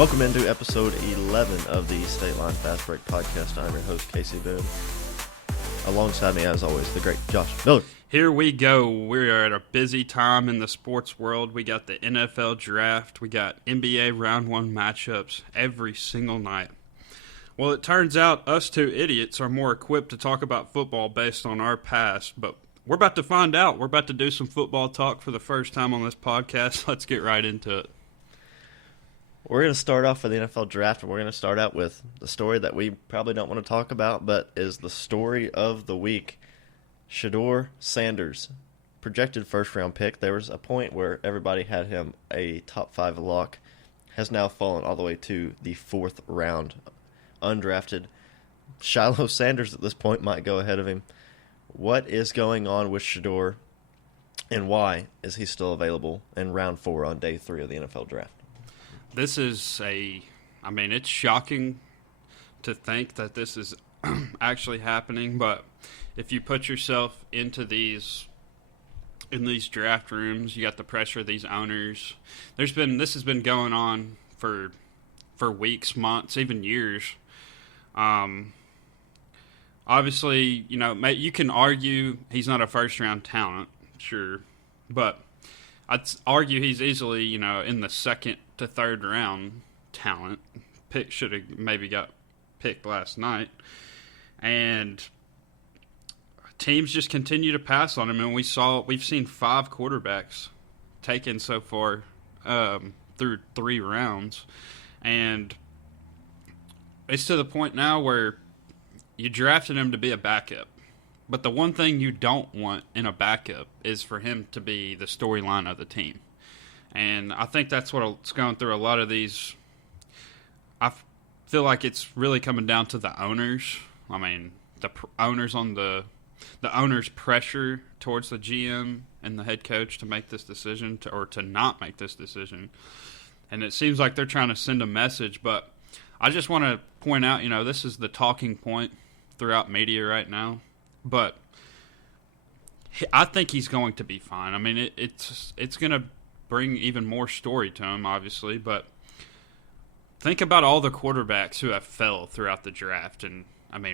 Welcome into episode 11 of the State Line Fast Break podcast. I'm your host, Kasey Boone. Alongside me, as always, the great Josh Miller. Here we go. We're at a busy time in the sports world. We got the NFL draft. We got NBA round one matchups every single night. Well, it turns out us two idiots are more equipped to talk about football based on our past, but we're about to find out. We're about to do some football talk for the first time on this podcast. Let's get right into it. We're going to start off with the NFL draft, and we're going to start out with the story that we probably don't want to talk about, but is the story of the week. Shedeur Sanders, projected first-round pick. There was a point where everybody had him a top 5 lock, has now fallen all the way to the 4th round. Undrafted. Shedeur Sanders at this point might go ahead of him. What is going on with Shedeur, and why is he still available in round 4 on day 3 of the NFL draft? This is it's shocking to think that this is actually happening, but if you put yourself into these draft rooms, you got the pressure of these owners. This has been going on for weeks, months, even years. Obviously, you can argue he's not a first-round talent, sure, but I'd argue he's easily, in the second to third round talent. Should have maybe got picked last night. And teams just continue to pass on him, and we've seen 5 quarterbacks taken so far through 3 rounds. And it's to the point now where you drafted him to be a backup. But the one thing you don't want in a backup is for him to be the storyline of the team. And I think that's what's going through a lot of these. I feel like it's really coming down to the owners. I mean, the owners on the owners' pressure towards the GM and the head coach to make this decision or to not make this decision. And it seems like they're trying to send a message. But I just want to point out, this is the talking point throughout media right now. But I think he's going to be fine. I mean, it's going to bring even more story to him, obviously. But think about all the quarterbacks who have fell throughout the draft. And,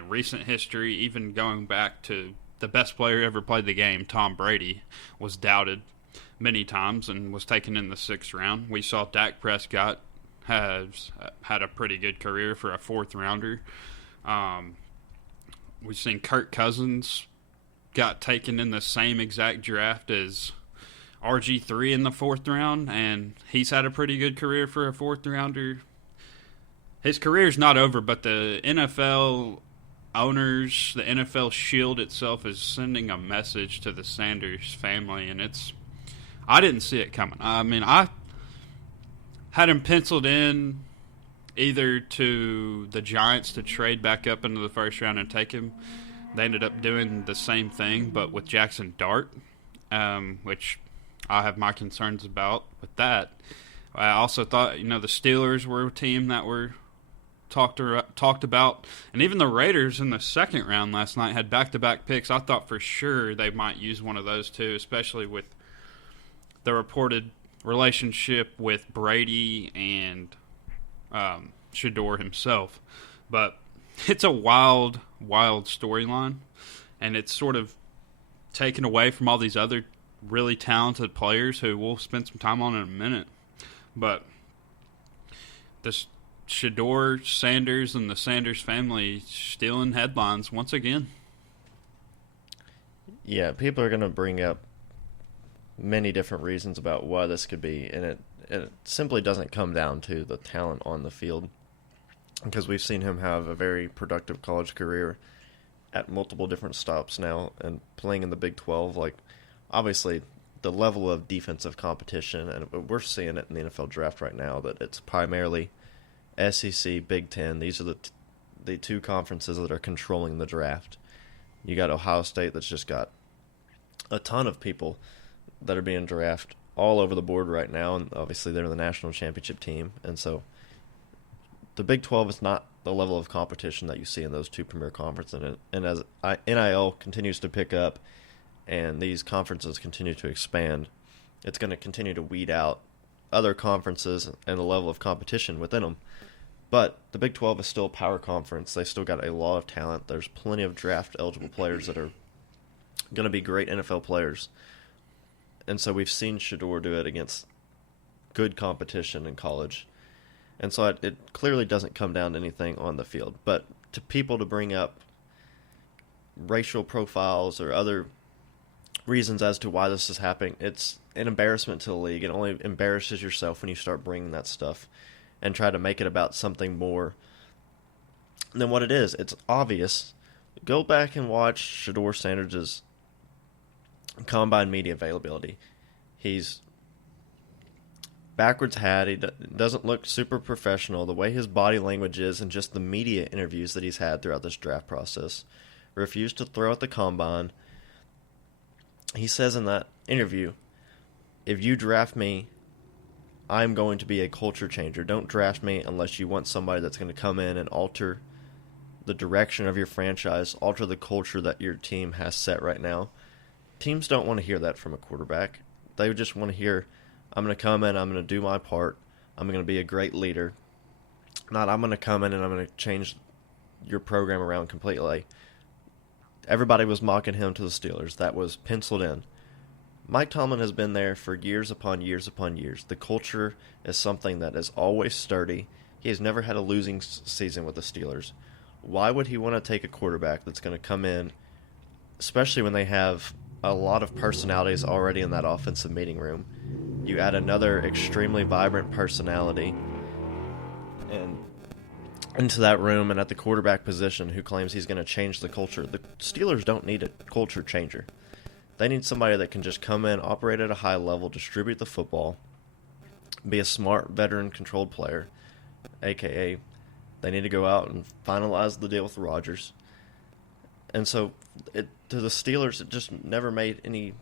recent history, even going back to the best player who ever played the game, Tom Brady, was doubted many times and was taken in the 6th round. We saw Dak Prescott has had a pretty good career for a 4th rounder. We've seen Kirk Cousins got taken in the same exact draft as RG3 in the 4th round, and he's had a pretty good career for a 4th rounder. His career's not over, but the NFL owners, the NFL shield itself is sending a message to the Sanders family, and I didn't see it coming. I had him penciled in either to the Giants to trade back up into the 1st round and take him. They ended up doing the same thing, but with Jackson Dart, which I have my concerns about with that. I also thought, the Steelers were a team that were talked about, and even the Raiders in the 2nd round last night had back-to-back picks. I thought for sure they might use one of those two, especially with the reported relationship with Brady and Shedeur himself. But it's a wild storyline, and it's sort of taken away from all these other really talented players who we'll spend some time on in a minute. But this Shedeur Sanders and the Sanders family stealing headlines once again. Yeah, people are going to bring up many different reasons about why this could be, and it simply doesn't come down to the talent on the field, because we've seen him have a very productive college career at multiple different stops now and playing in the Big 12. Like, obviously, the level of defensive competition, and we're seeing it in the NFL draft right now, that it's primarily SEC, Big 10. These are the 2 conferences that are controlling the draft. You got Ohio State that's just got a ton of people that are being drafted all over the board right now, and obviously they're the national championship team, and so the Big 12 is not the level of competition that you see in those 2 premier conferences, and as NIL continues to pick up and these conferences continue to expand, it's going to continue to weed out other conferences and the level of competition within them. But the Big 12 is still a power conference. They still got a lot of talent. There's plenty of draft-eligible players that are going to be great NFL players. And so we've seen Shedeur do it against good competition in college. And so it clearly doesn't come down to anything on the field. But to people to bring up racial profiles or other reasons as to why this is happening, it's an embarrassment to the league. It only embarrasses yourself when you start bringing that stuff and try to make it about something more than what it is. It's obvious. Go back and watch Shedeur Sanders' combine media availability. He's backwards hat. He doesn't look super professional. The way his body language is and just the media interviews that he's had throughout this draft process. Refused to throw at the combine. He says in that interview, if you draft me, I'm going to be a culture changer. Don't draft me unless you want somebody that's going to come in and alter the direction of your franchise, alter the culture that your team has set right now. Teams don't want to hear that from a quarterback. They just want to hear, I'm going to come in, I'm going to do my part, I'm going to be a great leader. Not, I'm going to come in and I'm going to change your program around completely. Everybody was mocking him to the Steelers. That was penciled in. Mike Tomlin has been there for years upon years upon years. The culture is something that is always sturdy. He has never had a losing season with the Steelers. Why would he want to take a quarterback that's going to come in, especially when they have a lot of personalities already in that offensive meeting room? You add another extremely vibrant personality and into that room and at the quarterback position who claims he's going to change the culture. The Steelers don't need a culture changer. They need somebody that can just come in, operate at a high level, distribute the football, be a smart, veteran-controlled player, a.k.a. they need to go out and finalize the deal with Rodgers. And so to the Steelers, it just never made any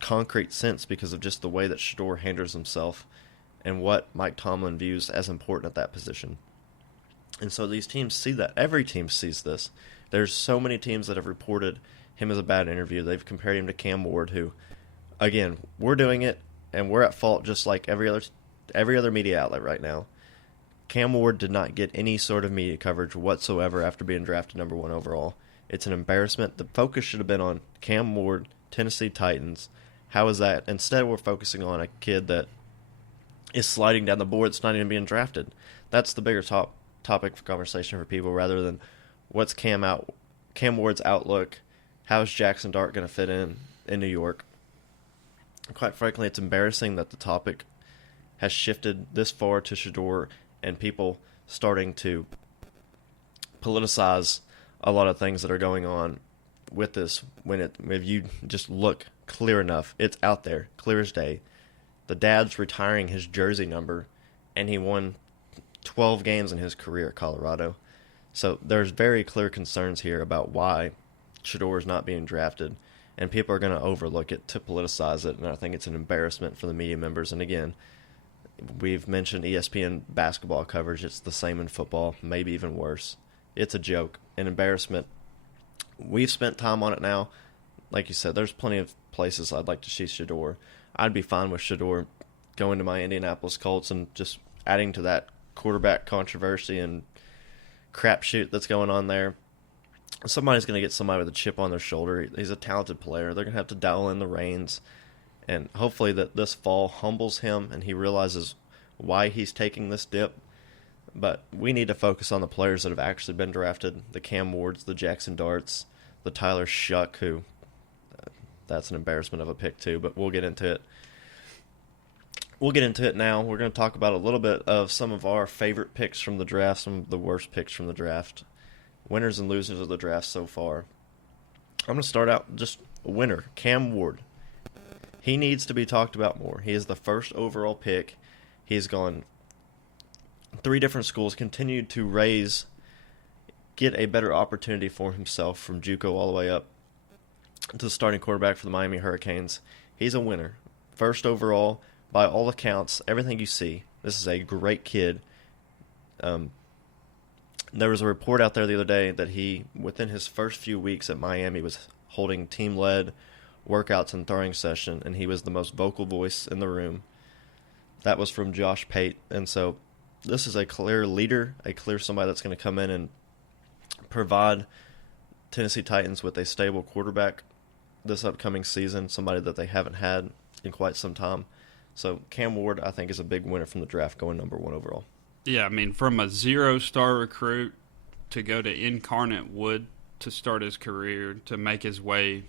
concrete sense because of just the way that Shedeur handles himself and what Mike Tomlin views as important at that position. And so these teams see that. Every team sees this. There's so many teams that have reported him as a bad interview. They've compared him to Cam Ward, who, again, we're doing it, and we're at fault just like every other media outlet right now. Cam Ward did not get any sort of media coverage whatsoever after being drafted number 1 overall. It's an embarrassment. The focus should have been on Cam Ward, Tennessee Titans. How is that? Instead, we're focusing on a kid that is sliding down the board that's not even being drafted. That's the bigger topic for conversation for people rather than what's Cam Ward's outlook. How is Jackson Dart going to fit in New York? Quite frankly, it's embarrassing that the topic has shifted this far to Shedeur and people starting to politicize a lot of things that are going on with this. If you just look clear enough, it's out there, clear as day. The dad's retiring his jersey number, and he won 12 games in his career at Colorado. So there's very clear concerns here about why Shedeur is not being drafted, and people are going to overlook it to politicize it, and I think it's an embarrassment for the media members. And again, we've mentioned ESPN basketball coverage. It's the same in football, maybe even worse. It's a joke, an embarrassment. We've spent time on it now. Like you said, there's plenty of places I'd like to see Shedeur. I'd be fine with Shedeur going to my Indianapolis Colts and just adding to that quarterback controversy and crapshoot that's going on there. Somebody's going to get somebody with a chip on their shoulder. He's a talented player. They're going to have to dial in the reins. And hopefully that this fall humbles him and he realizes why he's taking this dip. But we need to focus on the players that have actually been drafted. The Cam Wards, the Jackson Darts, the Tyler Shuck, who that's an embarrassment of a pick too, but we'll get into it. We'll get into it now. We're going to talk about a little bit of some of our favorite picks from the draft, some of the worst picks from the draft. Winners and losers of the draft so far. I'm going to start out just a winner, Cam Ward. He needs to be talked about more. He is the first overall pick. He's gone 3 different schools, continued to get a better opportunity for himself from JUCO all the way up to the starting quarterback for the Miami Hurricanes. He's a winner. First overall, by all accounts, everything you see. This is a great kid. There was a report out there the other day that he, within his first few weeks at Miami, was holding team-led workouts and throwing session, and he was the most vocal voice in the room. That was from Josh Pate. And so this is a clear leader, a clear somebody that's going to come in and provide Tennessee Titans with a stable quarterback this upcoming season, somebody that they haven't had in quite some time. So Cam Ward, I think, is a big winner from the draft, going number 1 overall. Yeah, I mean, from a 0-star recruit to go to Incarnate Wood to start his career, to make his way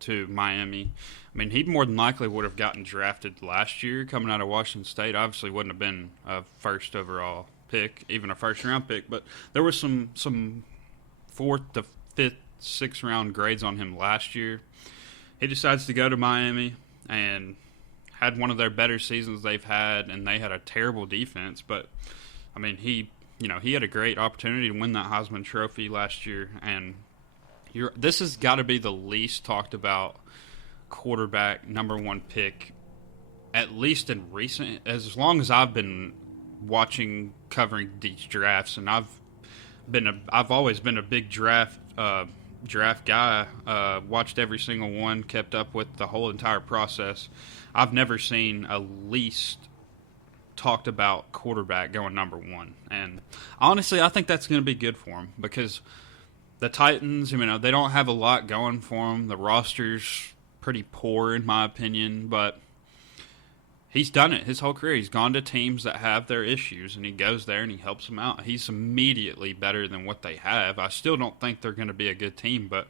to Miami. I mean, he more than likely would have gotten drafted last year coming out of Washington State. Obviously wouldn't have been a first overall pick, even a first-round pick, but there was some 4th to 5th, 6th round grades on him last year. He decides to go to Miami and had one of their better seasons they've had, and they had a terrible defense. But, I mean, he had a great opportunity to win that Heisman Trophy last year, and this has got to be the least talked about quarterback number 1 pick, at least in recent, as long as I've been covering these drafts, and I've always been a big draft guy, watched every single one, kept up with the whole entire process. I've never seen a least talked about quarterback going number 1. And honestly, I think that's going to be good for him, because the Titans, they don't have a lot going for them. The roster's pretty poor, in my opinion, but he's done it his whole career. He's gone to teams that have their issues, and he goes there and he helps them out. He's immediately better than what they have. I still don't think they're going to be a good team, but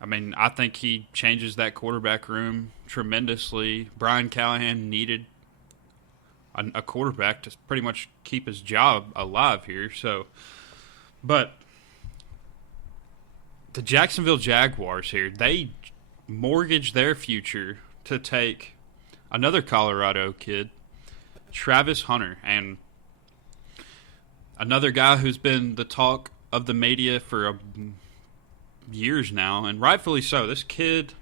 I think he changes that quarterback room tremendously. Brian Callahan needed a quarterback to pretty much keep his job alive here. But the Jacksonville Jaguars here, they mortgage their future to take another Colorado kid, Travis Hunter, and another guy who's been the talk of the media for years now, and rightfully so. This kid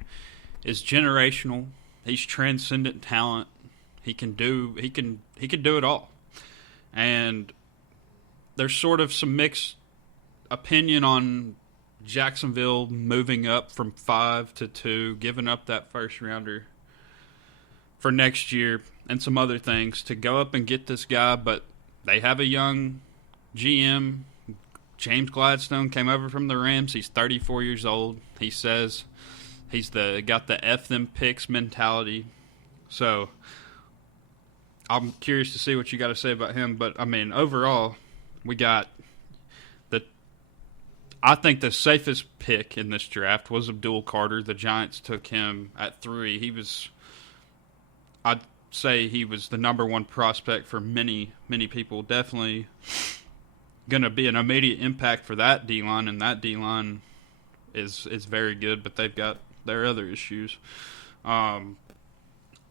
is generational. He's transcendent talent. He can do it all. And there's sort of some mixed opinion on Jacksonville moving up from 5 to 2, giving up that first rounder for next year and some other things to go up and get this guy, but they have a young GM. James Gladstone came over from the Rams. He's 34 years old. He says he's got the F them picks mentality. So I'm curious to see what you got to say about him. But, overall, we got I think the safest pick in this draft was Abdul Carter. The Giants took him at 3. I'd say he was the number 1 prospect for many, many people. Definitely going to be an immediate impact for that D-line, and that D-line is very good, but they've got their other issues. I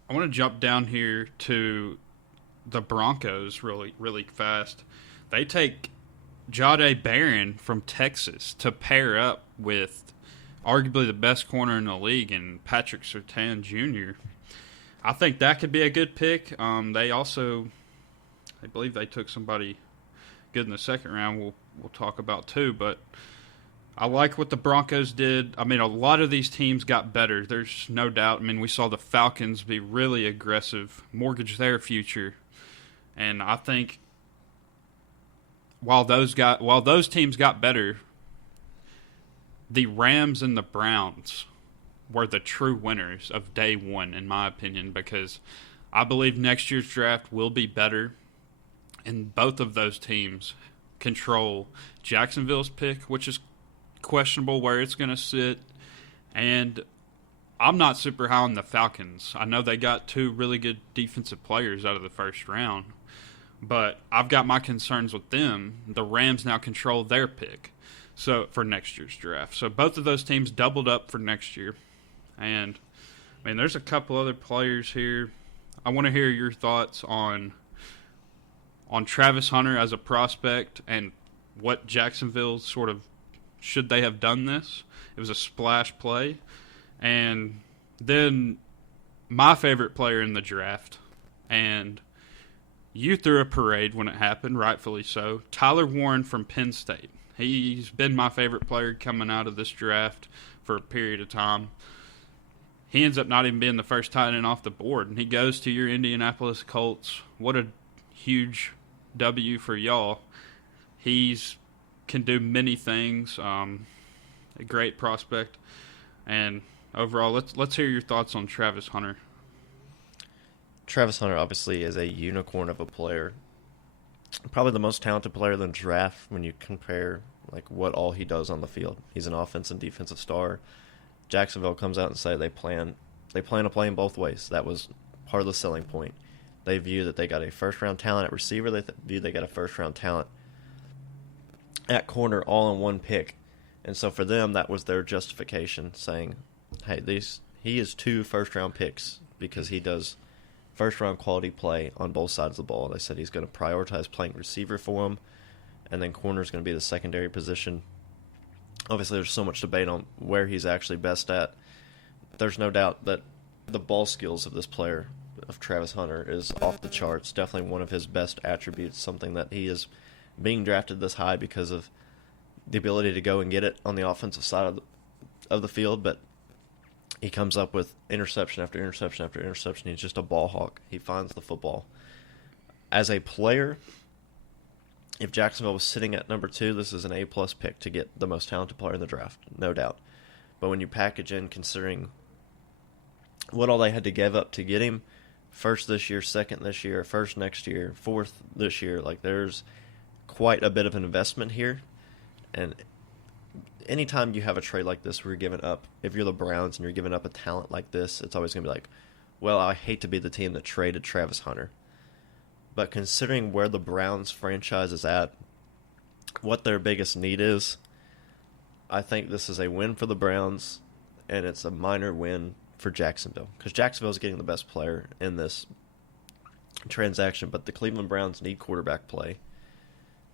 want to jump down here to the Broncos really, really fast. They take Jahdae Barron from Texas to pair up with arguably the best corner in the league in Patrick Surtain Jr. I think that could be a good pick. I believe they took somebody good in the second round. We'll talk about too, but I like what the Broncos did. A lot of these teams got better. There's no doubt. We saw the Falcons be really aggressive, mortgage their future, and I think while those teams got better, the Rams and the Browns were the true winners of day 1, in my opinion, because I believe next year's draft will be better, and both of those teams control Jacksonville's pick, which is questionable where it's going to sit, and I'm not super high on the Falcons. I know they got 2 really good defensive players out of the first round, but I've got my concerns with them. The Rams now control their pick for next year's draft. So both of those teams doubled up for next year. And, there's a couple other players here. I want to hear your thoughts on Travis Hunter as a prospect and what Jacksonville should they have done this. It was a splash play. And then my favorite player in the draft, and you threw a parade when it happened, rightfully so, Tyler Warren from Penn State. He's been my favorite player coming out of this draft for a period of time. he ends up not even being the first tight end off the board, and he goes to your Indianapolis Colts. What a huge W for y'all. He's can do many things. A great prospect, and overall, let's hear your thoughts on Travis Hunter. Travis Hunter obviously is a unicorn of a player. Probably the most talented player in the draft when you compare like what all he does on the field. He's an offense and defensive star. Jacksonville comes out and say they plan to play him both ways. That was part of the selling point. They view that they got a first-round talent at receiver. They view they got a first-round talent at corner all in one pick. And so for them, that was their justification, saying, hey, he is 2 first-round picks because he does first-round quality play on both sides of the ball. They said he's going to prioritize playing receiver for him, and then corner is going to be the secondary position. Obviously, there's so much debate on where he's actually best at. There's no doubt that the ball skills of this player, of Travis Hunter, is off the charts. Definitely one of his best attributes, something that he is being drafted this high because of the ability to go and get it on the offensive side of the field, but he comes up with interception after interception after interception. He's just a ball hawk. He finds the football. As a player, if Jacksonville was sitting at number 2, this is an A-plus pick to get the most talented player in the draft, no doubt. But when you package in considering what all they had to give up to get him, first this year, second this year, first next year, fourth this year, like there's quite a bit of an investment here. And anytime you have a trade like this where you're giving up, if you're the Browns and you're giving up a talent like this, it's always going to be like, well, I hate to be the team that traded Travis Hunter. But considering where the Browns franchise is at, what their biggest need is, I think this is a win for the Browns, and it's a minor win for Jacksonville. Because Jacksonville is getting the best player in this transaction, but the Cleveland Browns need quarterback play.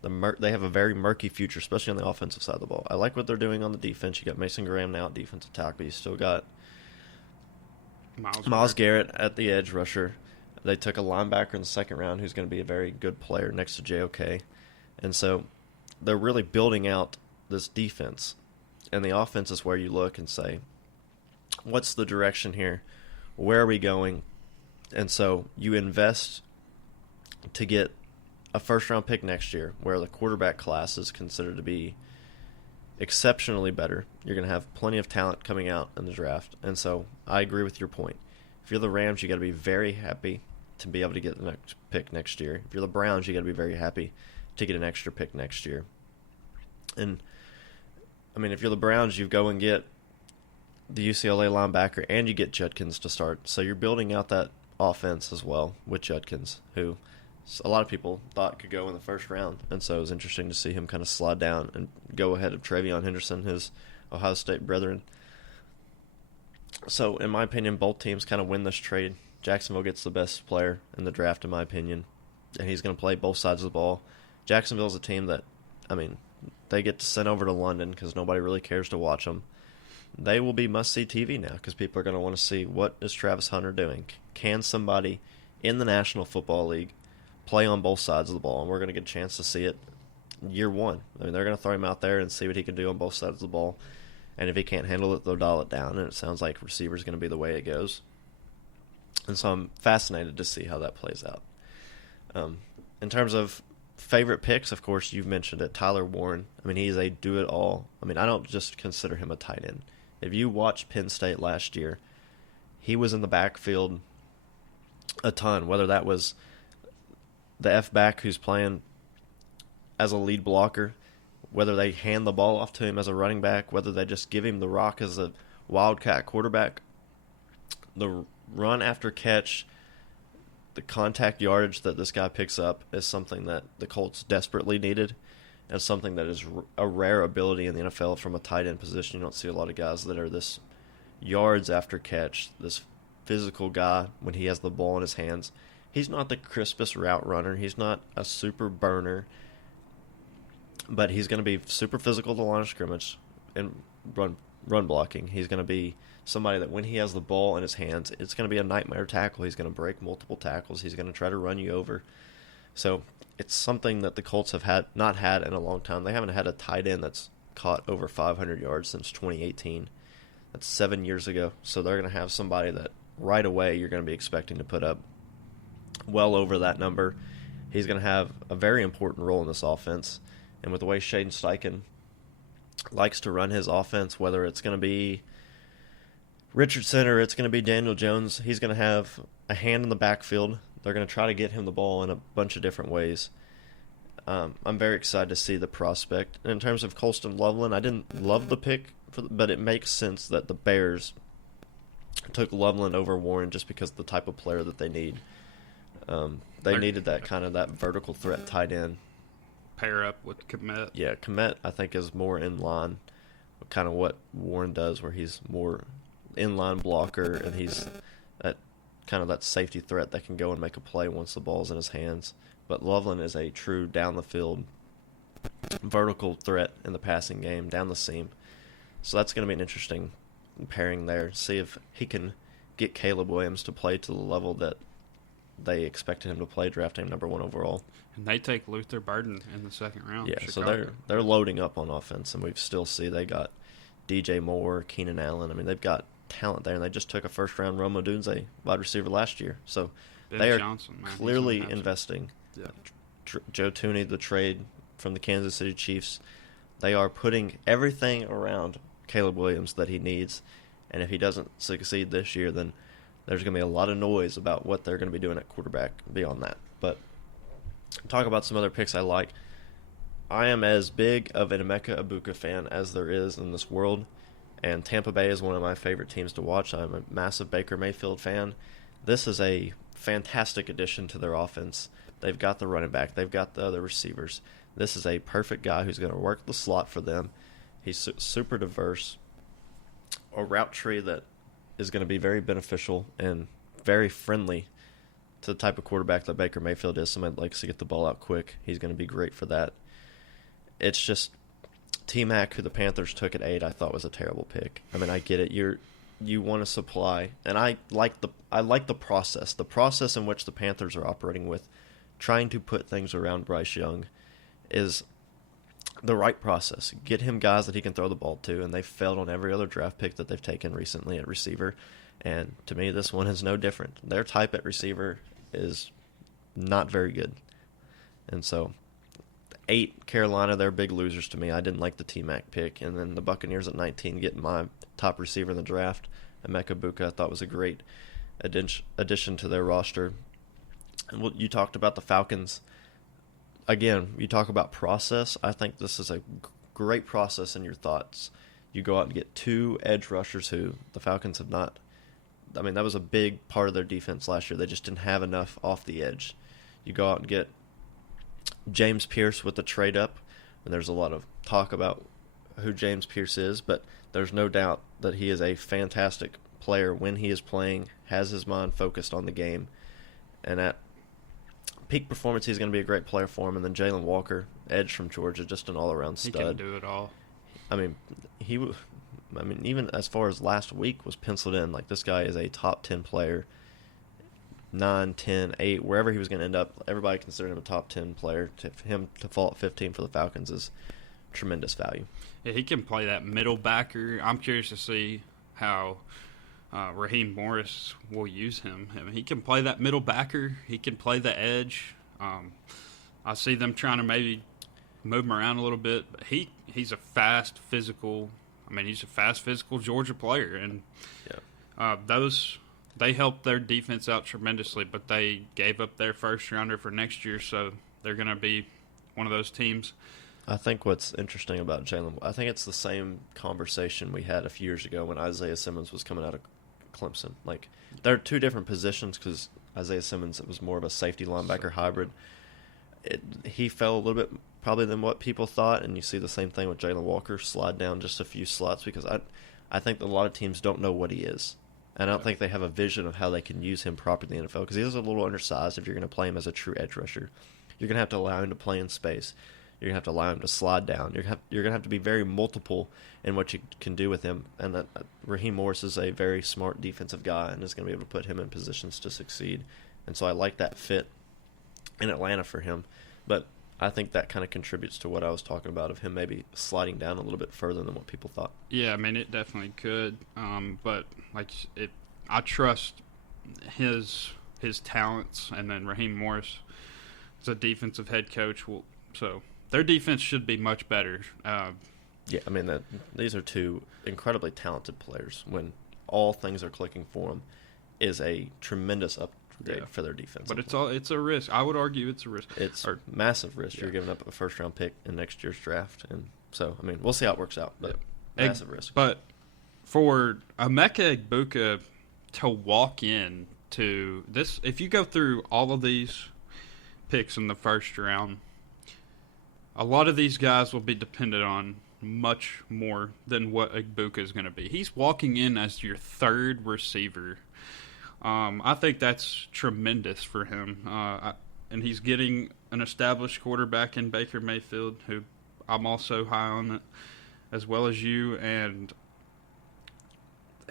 They have a very murky future, especially on the offensive side of the ball. I like what they're doing on the defense. You got Mason Graham now at defensive tackle, but you still got Myles Garrett at the edge rusher. They took a linebacker in the second round who's going to be a very good player next to JOK. And so they're really building out this defense. And the offense is where you look and say, what's the direction here? Where are we going? And so you invest to get a first-round pick next year where the quarterback class is considered to be exceptionally better. You're going to have plenty of talent coming out in the draft. And so I agree with your point. If you're the Rams, you got to be very happy to be able to get the next pick next year. If you're the Browns, you got to be very happy to get an extra pick next year. And, I mean, if you're the Browns, you go and get the UCLA linebacker and you get Judkins to start. So you're building out that offense as well with Judkins, who a lot of people thought could go in the first round. And so it was interesting to see him kind of slide down and go ahead of Travion Henderson, his Ohio State brethren. So, in my opinion, both teams kind of win this trade. Jacksonville gets the best player in the draft, in my opinion, and he's going to play both sides of the ball. Jacksonville's a team that, I mean, they get sent over to London because nobody really cares to watch them. They will be must-see TV now because people are going to want to see what is Travis Hunter doing. Can somebody in the National Football League play on both sides of the ball? And we're going to get a chance to see it year one. I mean, they're going to throw him out there and see what he can do on both sides of the ball. And if he can't handle it, they'll dial it down. And it sounds like receiver is going to be the way it goes. And so I'm fascinated to see how that plays out. In terms of favorite picks, of course, you've mentioned it, Tyler Warren. I mean, he's a do-it-all. I mean, I don't just consider him a tight end. If you watched Penn State last year, he was in the backfield a ton, whether that was the F-back who's playing as a lead blocker, whether they hand the ball off to him as a running back, whether they just give him the rock as a wildcat quarterback. The run after catch, the contact yardage that this guy picks up is something that the Colts desperately needed, and something that is a rare ability in the NFL from a tight end position. You don't see a lot of guys that are this yards after catch, this physical guy when he has the ball in his hands. He's not the crispest route runner. He's not a super burner, but he's going to be super physical at the line of scrimmage and run blocking. He's going to be somebody that when he has the ball in his hands, it's going to be a nightmare tackle. He's going to break multiple tackles. He's going to try to run you over. So it's something that the Colts have not had in a long time. They haven't had a tight end that's caught over 500 yards since 2018. That's 7 years ago. So they're going to have somebody that right away you're going to be expecting to put up well over that number. He's going to have a very important role in this offense. And with the way Shedeur Steichen likes to run his offense, whether it's going to be Richardson or it's going to be Daniel Jones, he's going to have a hand in the backfield. They're going to try to get him the ball in a bunch of different ways. I'm very excited to see the prospect. And in terms of Colston Loveland, I didn't love the pick, but it makes sense that the Bears took Loveland over Warren just because of the type of player that they need. They needed that kind of that vertical threat tight end. Pair up with Kmet. Yeah, Kmet I think is more in line with kind of what Warren does, where he's more inline blocker and he's that kind of that safety threat that can go and make a play once the ball's in his hands. But Loveland is a true down the field vertical threat in the passing game, down the seam. So that's going to be an interesting pairing there. See if he can get Caleb Williams to play to the level that they expected him to play, drafting him number 1 overall. And they take Luther Burden in the second round. Yeah, Chicago. So they're loading up on offense, and we still see they got DJ Moore, Keenan Allen. I mean, they've got talent there, and they just took a first-round Rome Odunze wide receiver last year. So Ben they are Johnson, man, clearly investing. Yeah. Joe Tooney, the trade from the Kansas City Chiefs, they are putting everything around Caleb Williams that he needs, and if he doesn't succeed this year, then there's going to be a lot of noise about what they're going to be doing at quarterback beyond that. But talk about some other picks I like. I am as big of an Emeka Egbuka fan as there is in this world, and Tampa Bay is one of my favorite teams to watch. I'm a massive Baker Mayfield fan. This is a fantastic addition to their offense. They've got the running back. They've got the other receivers. This is a perfect guy who's going to work the slot for them. He's super diverse. A route tree that is going to be very beneficial and very friendly to the type of quarterback that Baker Mayfield is. Somebody that likes to get the ball out quick. He's going to be great for that. It's just T-Mac, who the Panthers took at 8, I thought was a terrible pick. I mean, I get it. You want to supply, and I like the process. The process in which the Panthers are operating with, trying to put things around Bryce Young, is the right process. Get him guys that he can throw the ball to, and they've failed on every other draft pick that they've taken recently at receiver. And to me, this one is no different. Their type at receiver is not very good. And so 8, Carolina, they're big losers to me. I didn't like the T-Mac pick. And then the Buccaneers at 19 getting my top receiver in the draft, Emeka Egbuka, I thought was a great addition to their roster. And you talked about the Falcons. Again, you talk about process. I think this is a great process in your thoughts. You go out and get 2 edge rushers who the Falcons have not. I mean, that was a big part of their defense last year. They just didn't have enough off the edge. You go out and get James Pierce with the trade up, and there's a lot of talk about who James Pierce is, but there's no doubt that he is a fantastic player when he is playing, has his mind focused on the game, and at peak performance, he's going to be a great player for him. And then Jalen Walker, edge from Georgia, just an all-around stud. He can do it all. I mean, even as far as last week was penciled in, like this guy is a top 10 player, 9, 10, 8, wherever he was going to end up. Everybody considered him a top 10 player. To him to fall at 15 for the Falcons is tremendous value. Yeah, he can play that middle backer. I'm curious to see how Raheem Morris will use him. I mean, he can play that middle backer. He can play the edge. I see them trying to maybe move him around a little bit. But he's a fast, physical. He's a fast, physical Georgia player, and they helped their defense out tremendously. But they gave up their first rounder for next year, so they're going to be one of those teams. I think what's interesting about Jalen, I think it's the same conversation we had a few years ago when Isaiah Simmons was coming out of Clemson. Like, there are 2 different positions because Isaiah Simmons, it was more of a safety linebacker hybrid. He fell a little bit probably than what people thought, and you see the same thing with Jalen Walker, slide down just a few slots because I think that a lot of teams don't know what he is. And I don't think they have a vision of how they can use him properly in the NFL because he is a little undersized if you're going to play him as a true edge rusher. You're going to have to allow him to play in space. You're going to have to allow him to slide down. You're going to have to be very multiple in what you can do with him. And that Raheem Morris is a very smart defensive guy and is going to be able to put him in positions to succeed. And so I like that fit in Atlanta for him. But I think that kind of contributes to what I was talking about of him maybe sliding down a little bit further than what people thought. Yeah, I mean, it definitely could. But I trust his talents, and then Raheem Morris is a defensive head coach. So their defense should be much better. Yeah, I mean, these are two incredibly talented players. When all things are clicking for them, is a tremendous upgrade for their defense. But it's a risk. I would argue it's a risk. It's massive risk. You're giving up a first-round pick in next year's draft. And so, I mean, we'll see how it works out, but massive risk. But for Emeka Egbuka to walk in to this, if you go through all of these picks in the first round, a lot of these guys will be dependent on much more than what Egbuka is going to be. He's walking in as your third receiver. I think that's tremendous for him. And he's getting an established quarterback in Baker Mayfield, who I'm also high on it, as well as you. And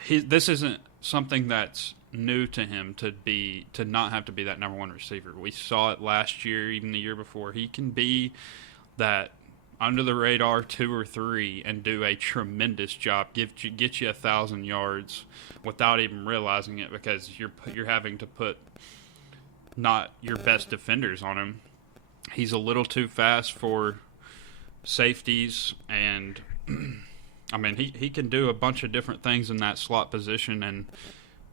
this isn't something that's new to him to not have to be that number one receiver. We saw it last year, even the year before. He can be that under the radar 2 or 3 and do a tremendous job, get you 1,000 yards without even realizing it, because you're having to put not your best defenders on him. He's a little too fast for safeties, and I mean he can do a bunch of different things in that slot position, and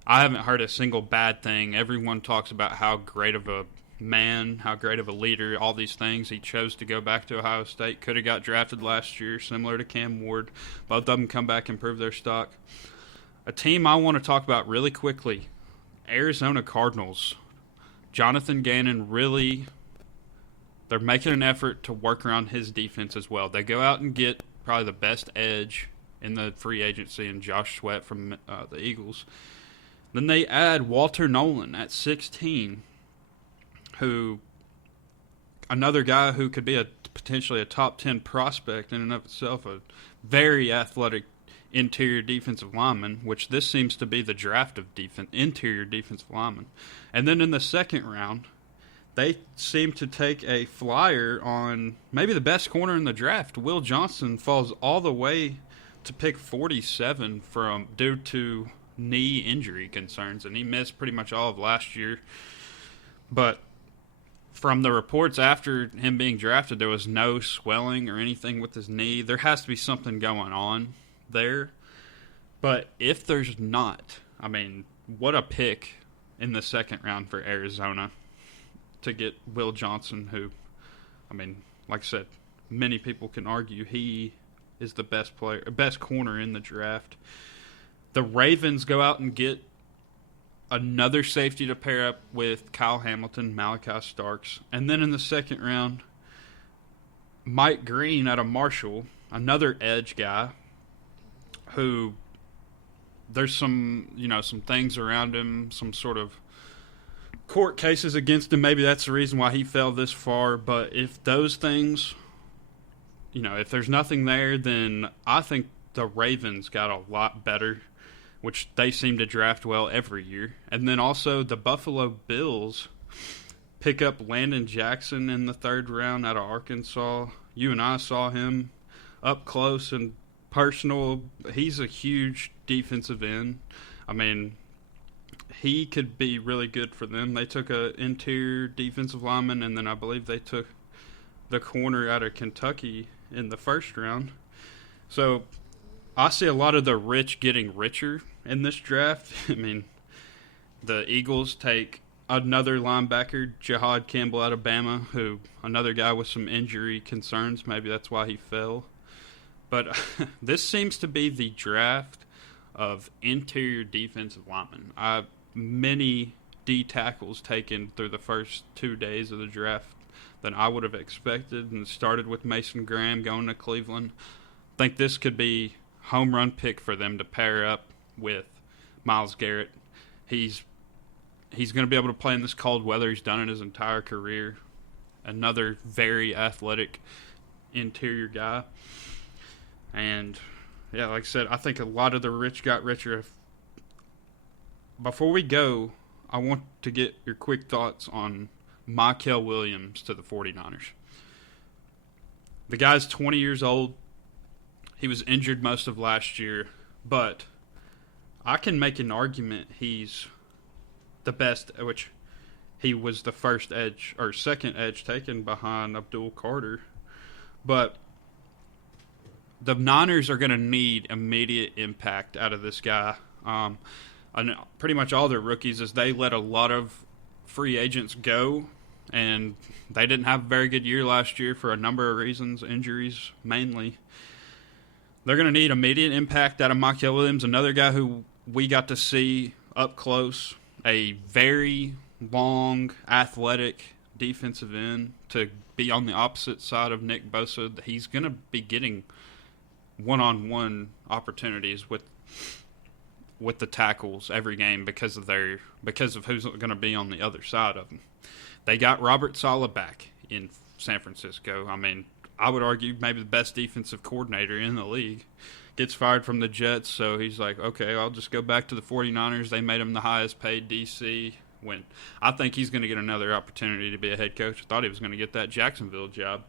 I haven't heard a single bad thing. Everyone talks about how great of a man, how great of a leader, all these things. He chose to go back to Ohio State. Could have got drafted last year, similar to Cam Ward. Both of them come back and prove their stock. A team I want to talk about really quickly, Arizona Cardinals. Jonathan Gannon they're making an effort to work around his defense as well. They go out and get probably the best edge in the free agency in Josh Sweat from the Eagles. Then they add Walter Nolan at 16, another guy who could be potentially a top 10 prospect in and of itself, a very athletic interior defensive lineman, which this seems to be the draft of interior defensive lineman. And then in the second round, they seem to take a flyer on maybe the best corner in the draft. Will Johnson falls all the way to pick 47 due to knee injury concerns, and he missed pretty much all of last year. But from the reports after him being drafted, there was no swelling or anything with his knee. There has to be something going on there. But if there's not, I mean, what a pick in the second round for Arizona to get Will Johnson, who, I mean, like I said, many people can argue he is the best corner in the draft. The Ravens go out and get another safety to pair up with Kyle Hamilton, Malachi Starks. And then in the second round, Mike Green out of Marshall, another edge guy who there's some things around him, some sort of court cases against him. Maybe that's the reason why he fell this far. But if those things, if there's nothing there, then I think the Ravens got a lot better, which they seem to draft well every year. And then also the Buffalo Bills pick up Landon Jackson in the third round out of Arkansas. You and I saw him up close and personal. He's a huge defensive end. I mean, he could be really good for them. They took an interior defensive lineman, and then I believe they took the corner out of Kentucky in the first round. So I see a lot of the rich getting richer in this draft. I mean, the Eagles take another linebacker, Jahad Campbell out of Bama, who another guy with some injury concerns. Maybe that's why he fell. But this seems to be the draft of interior defensive linemen. Many D tackles taken through the first 2 days of the draft than I would have expected, and started with Mason Graham going to Cleveland. I think this could be home run pick for them to pair up with Myles Garrett. He's going to be able to play in this cold weather. He's done it his entire career. Another very athletic interior guy. And, yeah, like I said, I think a lot of the rich got richer. Before we go, I want to get your quick thoughts on Michael Williams to the 49ers. The guy's 20 years old. He was injured most of last year, but I can make an argument he's the best, which he was the first edge or second edge taken behind Abdul Carter. But the Niners are going to need immediate impact out of this guy. And pretty much all their rookies, as they let a lot of free agents go, and they didn't have a very good year last year for a number of reasons, injuries mainly. They're going to need immediate impact out of Michael Williams, another guy who we got to see up close, a very long, athletic defensive end to be on the opposite side of Nick Bosa. He's going to be getting one-on-one opportunities with the tackles every game because of who's going to be on the other side of them. They got Robert Saleh back in San Francisco. I mean, I would argue maybe the best defensive coordinator in the league. Gets fired from the Jets, so he's like, okay, I'll just go back to the 49ers. They made him the highest paid DC. When I think he's going to get another opportunity to be a head coach. I thought he was going to get that Jacksonville job.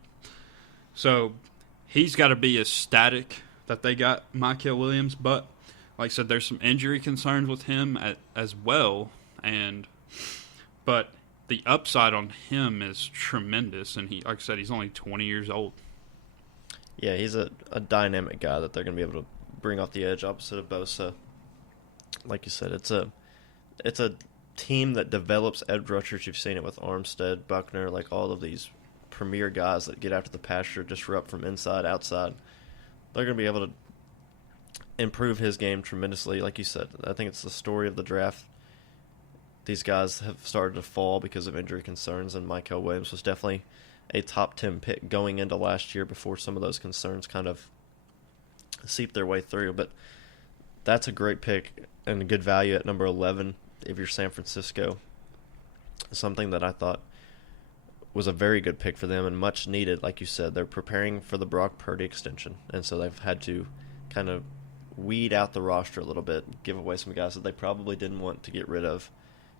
So he's got to be ecstatic that they got Michael Williams, but like I said, there's some injury concerns with him as well, but the upside on him is tremendous, and he, like I said, he's only 20 years old. Yeah, he's a dynamic guy that they're going to be able to bring off the edge opposite of Bosa. Like you said, it's a team that develops edge rushers. You've seen it with Armstead, Buckner, like all of these premier guys that get after the passer, disrupt from inside, outside. They're going to be able to improve his game tremendously. Like you said, I think it's the story of the draft. These guys have started to fall because of injury concerns, and Michael Williams was definitely a top 10 pick going into last year before some of those concerns kind of seeped their way through. But that's a great pick and a good value at number 11 if you're San Francisco. Something that I thought was a very good pick for them and much needed. Like you said, they're preparing for the Brock Purdy extension, and so they've had to kind of weed out the roster a little bit, give away some guys that they probably didn't want to get rid of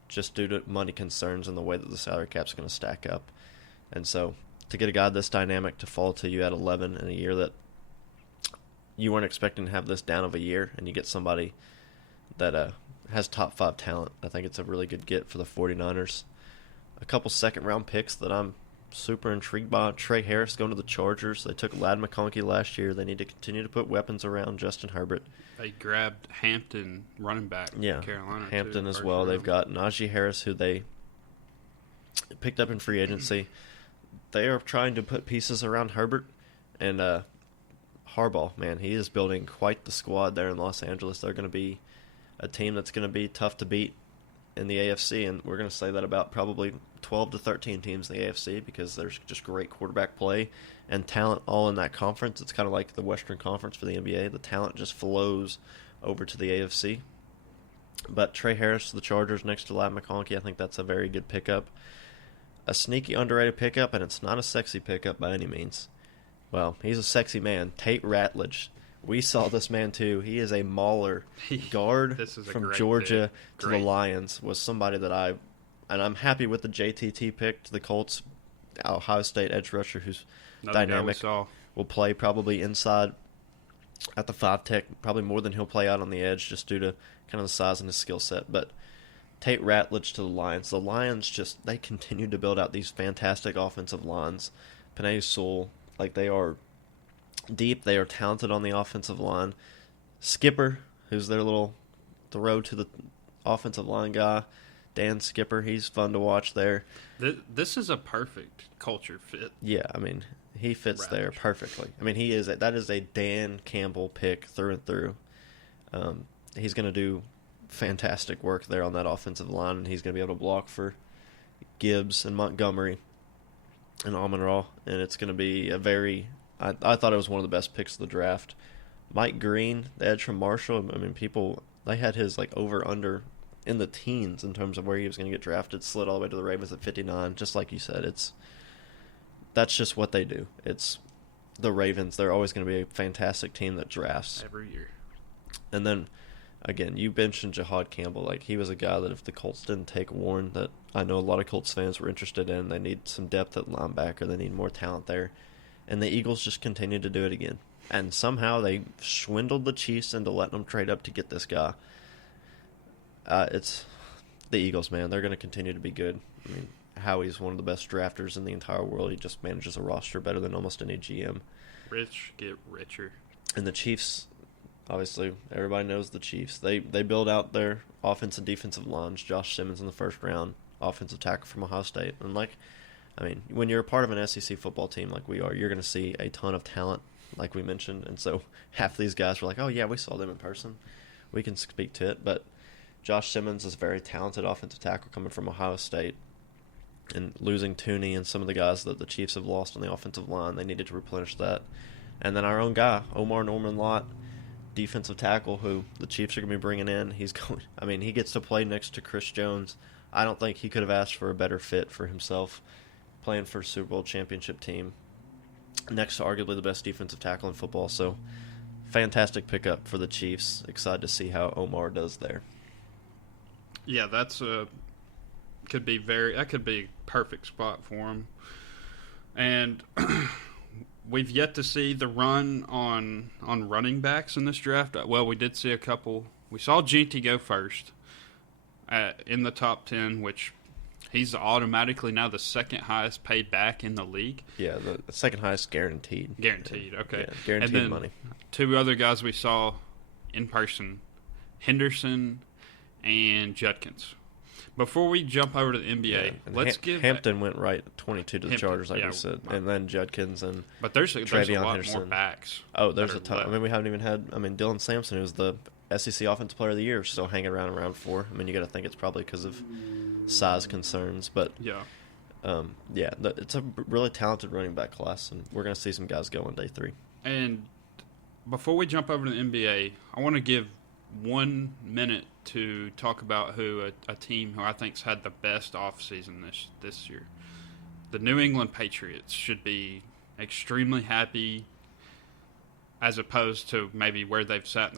just due to money concerns and the way that the salary cap's going to stack up. And so to get a guy this dynamic to fall to you at 11 in a year that you weren't expecting to have this down of a year, and you get somebody that has top 5 talent, I think it's a really good get for the 49ers. A couple second-round picks that I'm super intrigued by. Trey Harris going to the Chargers. They took Ladd McConkey last year. They need to continue to put weapons around Justin Herbert. They grabbed Hampton, running back in Carolina. Hampton as well. They've got Najee Harris, who they picked up in free agency. They are trying to put pieces around Herbert. And Harbaugh, man, he is building quite the squad there in Los Angeles. They're going to be a team that's going to be tough to beat in the AFC, and we're going to say that about probably 12 to 13 teams in the AFC because there's just great quarterback play and talent all in that conference. It's kind of like the Western Conference for the NBA. The talent just flows over to the AFC. But Trey Harris to the Chargers next to Ladd McConkey, I think that's a very good pickup. A sneaky, underrated pickup, and it's not a sexy pickup by any means. Well, he's a sexy man. Tate Ratledge. We saw this man too. He is a mauler. Guard from Georgia to the Lions was somebody that and I'm happy with the JTT pick to the Colts. Ohio State edge rusher who's another dynamic. Will play probably inside at the 5 tech, probably more than he'll play out on the edge just due to kind of the size and his skill set. But Tate Ratledge to the Lions. The Lions they continue to build out these fantastic offensive lines. Penei Sewell, like they are deep. They are talented on the offensive line. Skipper, who's their little throw to the offensive line guy. Dan Skipper, he's fun to watch there. This is a perfect culture fit. Yeah, I mean, he fits there perfectly. I mean, that is a Dan Campbell pick through and through. He's going to do fantastic work there on that offensive line, and he's going to be able to block for Gibbs and Montgomery and Amon-Ra, and it's going to be I thought it was one of the best picks of the draft. Mike Green, the edge from Marshall, I mean, they had his over-under in the teens in terms of where he was going to get drafted, slid all the way to the Ravens at 59. Just like you said, that's just what they do. It's the Ravens. They're always going to be a fantastic team that drafts. Every year. And then, again, you mentioned Jahad Campbell. Like, he was a guy that if the Colts didn't take Warren, that I know a lot of Colts fans were interested in. They need some depth at linebacker. They need more talent there. and the Eagles just continued to do it again. And somehow they swindled the Chiefs into letting them trade up to get this guy. It's the Eagles, man. They're going to continue to be good. I mean, Howie's one of the best drafters in the entire world. He just manages a roster better than almost any GM. Rich get richer. And the Chiefs, obviously, everybody knows the Chiefs. They build out their offensive and defensive lines. Josh Simmons in the first round, offensive tackle from Ohio State. And, when you're a part of an SEC football team like we are, you're going to see a ton of talent, like we mentioned. And so half these guys were like, oh, yeah, we saw them in person. We can speak to it. But Josh Simmons is a very talented offensive tackle coming from Ohio State. And losing Tooney and some of the guys that the Chiefs have lost on the offensive line, they needed to replenish that. And then our own guy, Omar Norman-Lott, defensive tackle, who the Chiefs are going to be bringing in. He gets to play next to Chris Jones. I don't think he could have asked for a better fit for himself, playing for a Super Bowl championship team, next to arguably the best defensive tackle in football. So, fantastic pickup for the Chiefs. Excited to see how Omar does there. Yeah, that could be a perfect spot for him. And we've yet to see the run on running backs in this draft. Well, we did see a couple. We saw Ginty go first in the top 10, which he's automatically now the second highest paid back in the league. Yeah, the second highest guaranteed. Guaranteed, okay. Yeah, guaranteed and then money. Two other guys we saw in person, Henderson and Judkins. Before we jump over to the NBA, let's give Hampton went right 22 to the Chargers, like we said, and then Judkins and but there's a lot Henderson. more backs. Oh, there's a ton. We haven't even had. Dylan Sampson, who was the SEC Offensive Player of the Year, still hanging around in round 4. You got to think it's probably because of size concerns, but it's a really talented running back class, and we're going to see some guys go on day 3. And before we jump over to the NBA, I want to give 1 minute to talk about a team who I think's had the best offseason this year. The New England Patriots should be extremely happy, as opposed to maybe where they've sat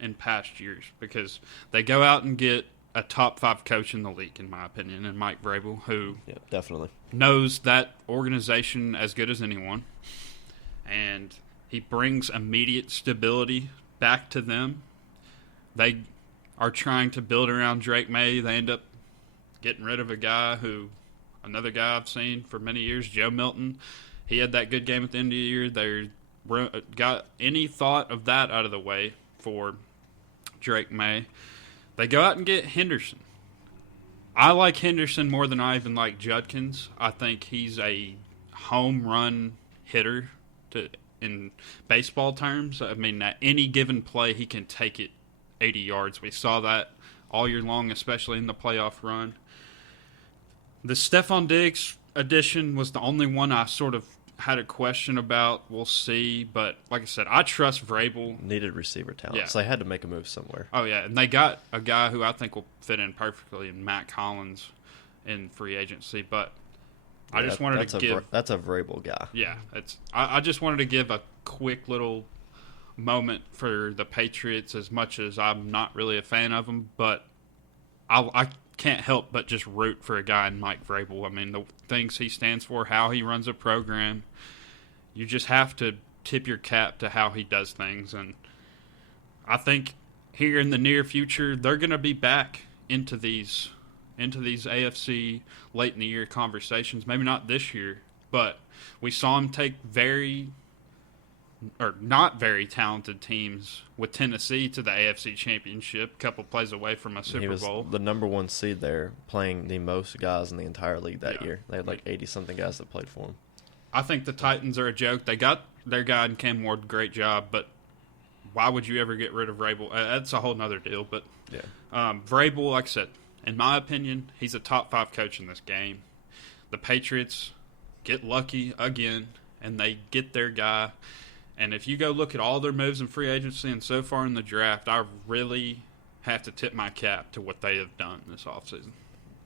in past years, because they go out and get a top 5 coach in the league, in my opinion, and Mike Vrabel, who definitely knows that organization as good as anyone, and he brings immediate stability back to them. They are trying to build around Drake May. They end up getting rid of another guy I've seen for many years, Joe Milton. He had that good game at the end of the year. They got any thought of that out of the way for Drake May. They go out and get Henderson. I like Henderson more than I even like Judkins. I think he's a home run hitter in baseball terms. At any given play, he can take it 80 yards. We saw that all year long, especially in the playoff run. The Stephon Diggs addition was the only one I sort of had a question about. We'll see. But like I said, I trust Vrabel. Needed receiver talent, so they had to make a move somewhere. Oh, yeah, and they got a guy who I think will fit in perfectly in Matt Collins in free agency. But I just wanted to give... That's a Vrabel guy. Yeah, I just wanted to give a quick little moment for the Patriots, as much as I'm not really a fan of them, but I can't help but just root for a guy in Mike Vrabel. The things he stands for, how he runs a program, you just have to tip your cap to how he does things. And I think here in the near future, they're going to be back into these AFC late in the year conversations. Maybe not this year, but we saw him take not very talented teams with Tennessee to the AFC Championship, a couple plays away from a Super Bowl. He was the number 1 seed there, playing the most guys in the entire league that year. They had 80-something guys that played for him. I think the Titans are a joke. They got their guy in Cam Ward, great job, but why would you ever get rid of Vrabel? That's a whole nother deal. But Vrabel, like I said, in my opinion, he's a top 5 coach in this game. The Patriots get lucky again, and they get their guy. And if you go look at all their moves in free agency and so far in the draft, I really have to tip my cap to what they have done this offseason.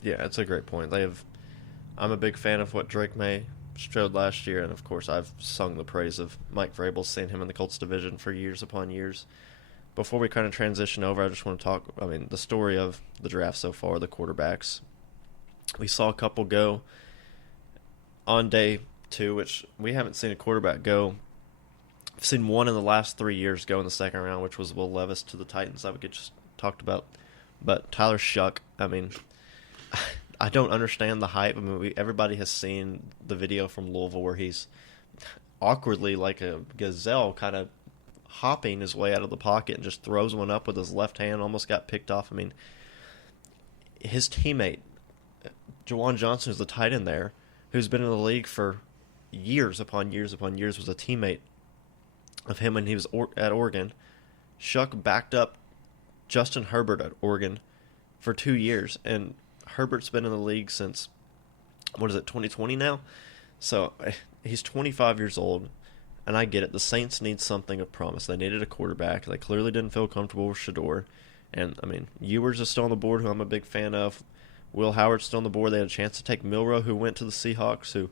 Yeah, that's a great point. I'm a big fan of what Drake May showed last year, and of course I've sung the praise of Mike Vrabel, seeing him in the Colts division for years upon years. Before we kind of transition over, I just want to talk, the story of the draft so far, the quarterbacks. We saw a couple go on day too, which we haven't seen a quarterback go. I've seen one in the last 3 years go in the second round, which was Will Levis to the Titans. I would get just talked about. But Tyler Shuck, I mean, I don't understand the hype. I mean, everybody has seen the video from Louisville where he's awkwardly, like a gazelle, kind of hopping his way out of the pocket and just throws one up with his left hand, almost got picked off. I mean, his teammate, Jawan Johnson, is the tight end there, who's been in the league for years upon years upon years, was a teammate of him when he was at Oregon. Shuck backed up Justin Herbert at Oregon for 2 years, and Herbert's been in the league since, 2020 now? So he's 25 years old, and I get it. The Saints need something of promise. They needed a quarterback. They clearly didn't feel comfortable with Shedeur. And, I mean, Ewers is still on the board, who I'm a big fan of. Will Howard's still on the board. They had a chance to take Milroe, who went to the Seahawks,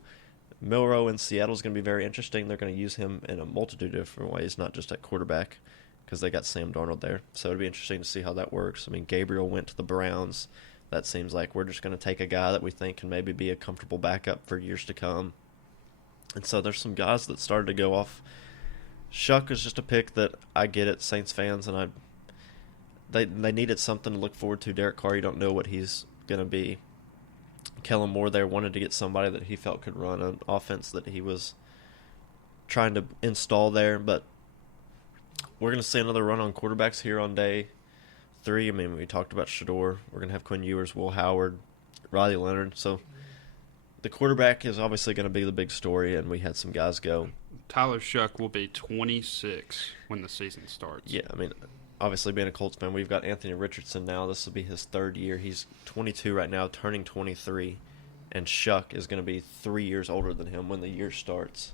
Milroe in Seattle is going to be very interesting. They're going to use him in a multitude of different ways, not just at quarterback, because they got Sam Darnold there. So it'll be interesting to see how that works. I mean, Gabriel went to the Browns. That seems like we're just going to take a guy that we think can maybe be a comfortable backup for years to come. And so there's some guys that started to go off. Shuck is just a pick that I get it, Saints fans, and they needed something to look forward to. Derek Carr, you don't know what he's going to be. Kellen Moore there wanted to get somebody that he felt could run an offense that he was trying to install there, but we're going to see another run on quarterbacks here on day 3. I mean, we talked about Shedeur. We're going to have Quinn Ewers, Will Howard, Riley Leonard. So the quarterback is obviously going to be the big story, and we had some guys go. Tyler Shuck will be 26 when the season starts. Yeah, I mean, obviously being a Colts fan, we've got Anthony Richardson now. This will be his 3rd year. He's 22 right now, turning 23, and Shuck is going to be 3 years older than him when the year starts.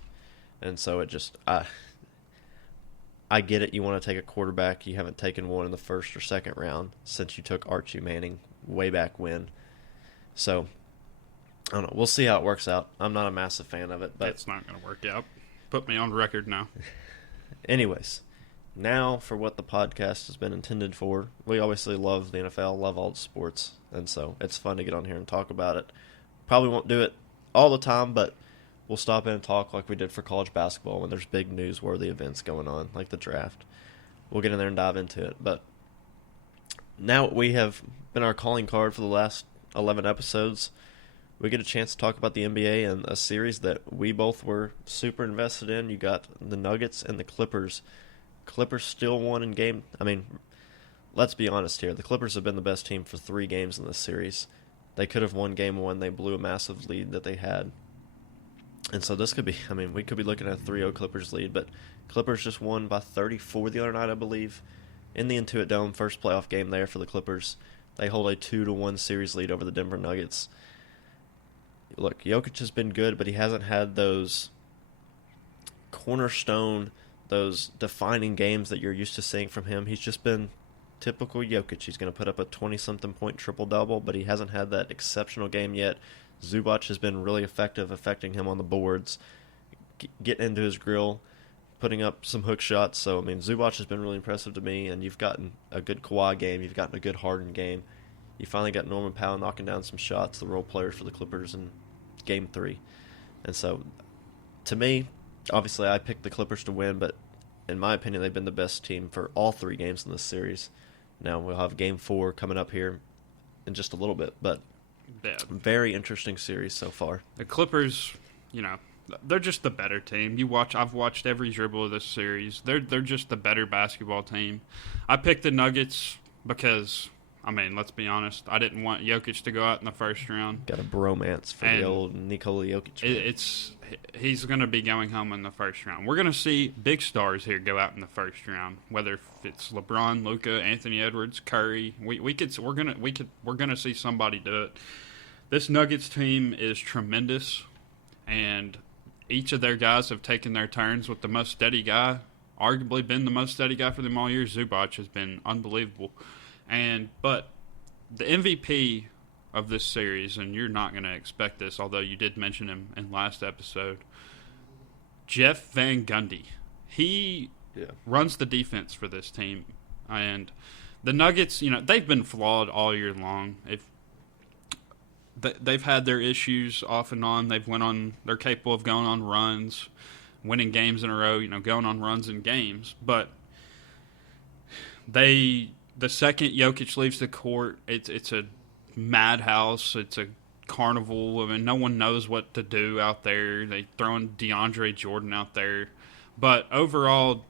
And so it just, I get it. You want to take a quarterback. You haven't taken one in the first or second round since you took Archie Manning way back when. So, I don't know. We'll see how it works out. I'm not a massive fan of it, but it's not going to work out. Put me on record now. Anyways, now for what the podcast has been intended for. We obviously love the NFL, love all the sports, and so it's fun to get on here and talk about it. Probably won't do it all the time, but we'll stop in and talk like we did for college basketball when there's big newsworthy events going on, like the draft. We'll get in there and dive into it. But now we have been our calling card for the last 11 episodes. We get a chance to talk about the NBA and a series that we both were super invested in. You got the Nuggets and the Clippers. Clippers still won in game. I mean, let's be honest here. The Clippers have been the best team for 3 games in this series. They could have won game 1. They blew a massive lead that they had. And so this could be, I mean, we could be looking at a 3-0 Clippers lead, but Clippers just won by 34 the other night, I believe, in the Intuit Dome. First playoff game there for the Clippers. They hold a 2-1 series lead over the Denver Nuggets. Look, Jokic has been good, but he hasn't had those cornerstone, those defining games that you're used to seeing from him. He's just been typical Jokic. He's going to put up a 20-something point triple-double, but he hasn't had that exceptional game yet. Zubac has been really effective, affecting him on the boards, getting into his grill, putting up some hook shots. So, I mean, Zubac has been really impressive to me, and you've gotten a good Kawhi game. You've gotten a good Harden game. You finally got Norman Powell knocking down some shots, the role player for the Clippers in Game 3. And so, to me, obviously I picked the Clippers to win, but in my opinion, they've been the best team for all 3 games in this series. Now, we'll have Game 4 coming up here in just a little bit, but very interesting series so far. The Clippers, you know, they're just the better team. I've watched every dribble of this series. They're just the better basketball team. I picked the Nuggets because, I mean, let's be honest, I didn't want Jokic to go out in the first round. Got a bromance for the old Nikola Jokic. He's going to be going home in the first round. We're going to see big stars here go out in the first round, whether it's LeBron, Luka, Anthony Edwards, Curry. We're going to see somebody do it. This Nuggets team is tremendous, and each of their guys have taken their turns with the most steady guy, arguably been the most steady guy for them all year. Zubac has been unbelievable. But the MVP of this series, and you're not going to expect this, although you did mention him in last episode, Jeff Van Gundy. He runs the defense for this team. And the Nuggets, you know, they've been flawed all year long. they've had their issues off and on. They're capable of going on runs, winning games in a row, going on runs in games. But the second Jokic leaves the court, it's a madhouse. It's a carnival. I mean, no one knows what to do out there. They throwing DeAndre Jordan out there. But overall,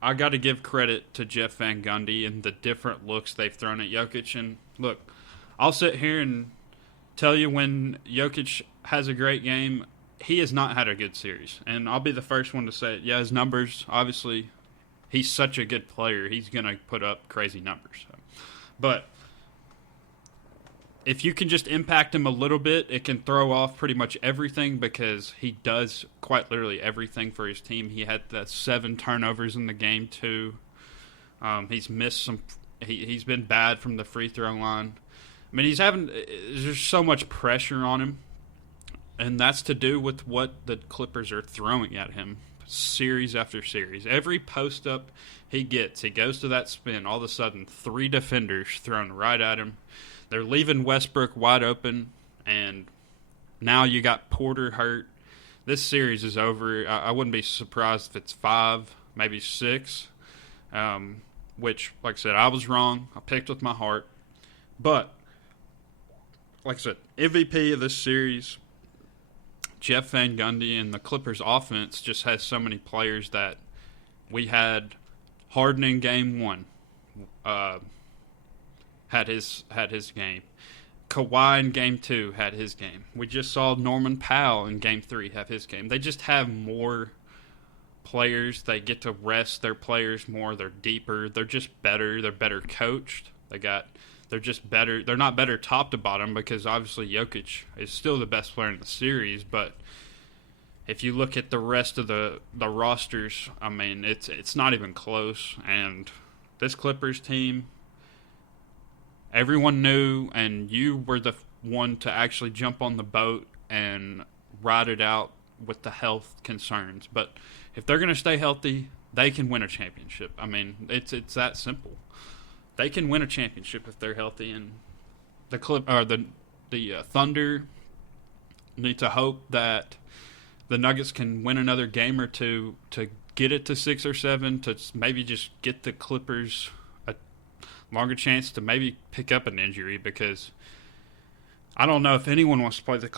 I got to give credit to Jeff Van Gundy and the different looks they've thrown at Jokic. And look, I'll sit here and tell you when Jokic has a great game, he has not had a good series. And I'll be the first one to say it. Yeah, his numbers, obviously, he's such a good player. He's going to put up crazy numbers. So. But if you can just impact him a little bit, it can throw off pretty much everything because he does quite literally everything for his team. He had the 7 turnovers in the game, too. He's missed some. He's been bad from the free throw line. I mean, there's so much pressure on him, and that's to do with what the Clippers are throwing at him series after series. Every post-up he gets, he goes to that spin, all of a sudden 3 defenders thrown right at him. They're leaving Westbrook wide open, and now you got Porter hurt. This series is over. I wouldn't be surprised if it's 5, maybe 6, which, like I said, I was wrong. I picked with my heart. But, like I said, MVP of this series, Jeff Van Gundy, and the Clippers offense just has so many players that we had Harden in game 1. Had his game. Kawhi in game 2 had his game. We just saw Norman Powell in game 3 have his game. They just have more players. They get to rest their players more. They're deeper. They're just better. They're better coached. They're just better. They're not better top to bottom because obviously Jokic is still the best player in the series. But if you look at the rest of the rosters, I mean, it's not even close. And this Clippers team, everyone knew, and you were the one to actually jump on the boat and ride it out with the health concerns. But if they're going to stay healthy, they can win a championship. I mean, it's that simple. They can win a championship if they're healthy, and the Thunder need to hope that the Nuggets can win another game or two to get it to 6 or 7, to maybe just get the Clippers a longer chance to maybe pick up an injury, because I don't know if anyone wants to play this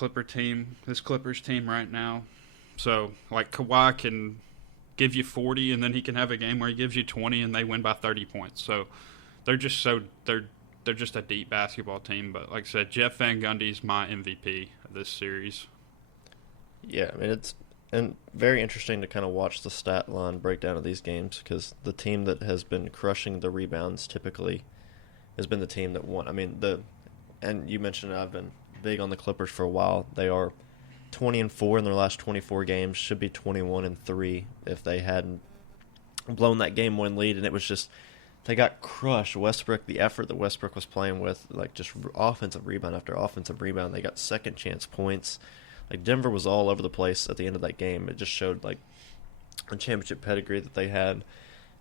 Clippers team right now. So, like, Kawhi can give you 40, and then he can have a game where he gives you 20, and they win by 30 points. So, they're just a deep basketball team. But like I said, Jeff Van Gundy's my MVP of this series. Yeah, I mean, it's very interesting to kind of watch the stat line breakdown of these games, because the team that has been crushing the rebounds typically has been the team that won. I mean, and you mentioned I've been big on the Clippers for a while. They are 20-4 in their last 24 games, should be 21-3 if they hadn't blown that game 1 lead, and it was just they got crushed. Westbrook, the effort that Westbrook was playing with, like just offensive rebound after offensive rebound, they got second chance points. Like Denver was all over the place at the end of that game. It just showed like the championship pedigree that they had.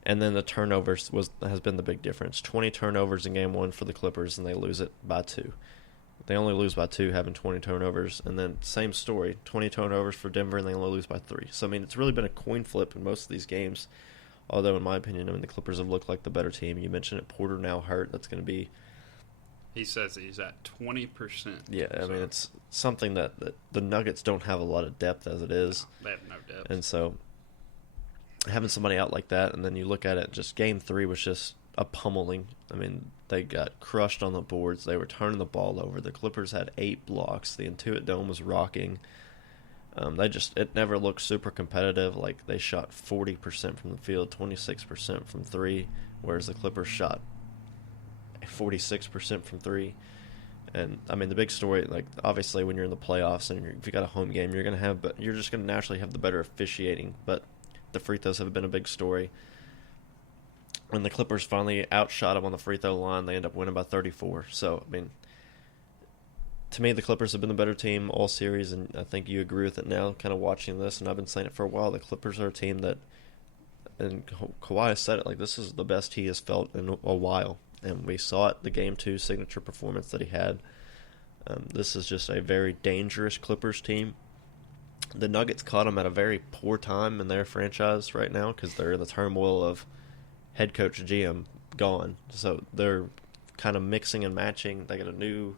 And then the turnovers has been the big difference. 20 turnovers in game 1 for the Clippers, and they lose it by 2. They only lose by 2, having 20 turnovers. And then same story, 20 turnovers for Denver, and they only lose by 3. So, I mean, it's really been a coin flip in most of these games. Although, in my opinion, the Clippers have looked like the better team. You mentioned it, Porter now hurt. That's going to be... He says he's at 20%. Yeah, I mean, it's something that the Nuggets don't have a lot of depth as it is. No, they have no depth. And so, having somebody out like that, and then you look at it, just game 3 was just a pummeling. I mean, they got crushed on the boards. They were turning the ball over. The Clippers had 8 blocks. The Intuit Dome was rocking. It never looked super competitive. Like, they shot 40% from the field, 26% from 3, whereas the Clippers shot 46% from 3. And I mean, the big story, like, obviously when you're in the playoffs and if you got a home game, you're just gonna naturally have the better officiating. But the free throws have been a big story. When the Clippers finally outshot them on the free throw line, they end up winning by 34. So I mean, to me, the Clippers have been the better team all series, and I think you agree with it now, kind of watching this, and I've been saying it for a while. The Clippers are a team that, and Kawhi has said it, like, this is the best he has felt in a while. And we saw it, the Game 2 signature performance that he had. This is just a very dangerous Clippers team. The Nuggets caught them at a very poor time in their franchise right now because they're in the turmoil of head coach GM gone. So they're kind of mixing and matching. They got a new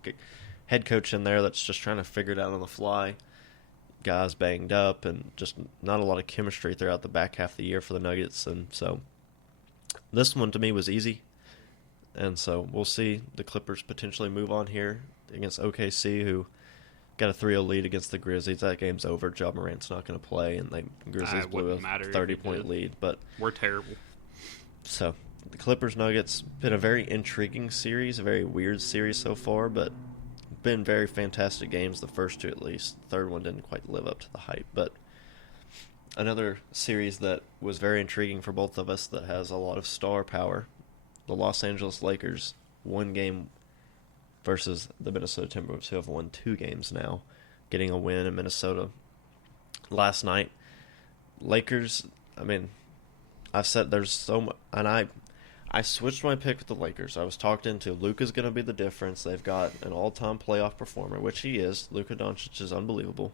head coach in there that's just trying to figure it out on the fly. Guys banged up and just not a lot of chemistry throughout the back half of the year for the Nuggets. And so this one to me was easy. And so we'll see the Clippers potentially move on here against OKC, who got a 3-0 lead against the Grizzlies. That game's over. Ja Morant's not going to play, and the Grizzlies blew a 30-point lead. But we're terrible. So the Clippers-Nuggets been a very intriguing series, a very weird series so far, but been very fantastic games, the first two at least. The third one didn't quite live up to the hype. But another series that was very intriguing for both of us that has a lot of star power, the Los Angeles Lakers, one game versus the Minnesota Timberwolves, who have won 2 games now, getting a win in Minnesota last night. Lakers, I mean, I've said there's so much, and I switched my pick with the Lakers. I was talked into Luka's going to be the difference. They've got an all-time playoff performer, which he is. Luka Doncic is unbelievable.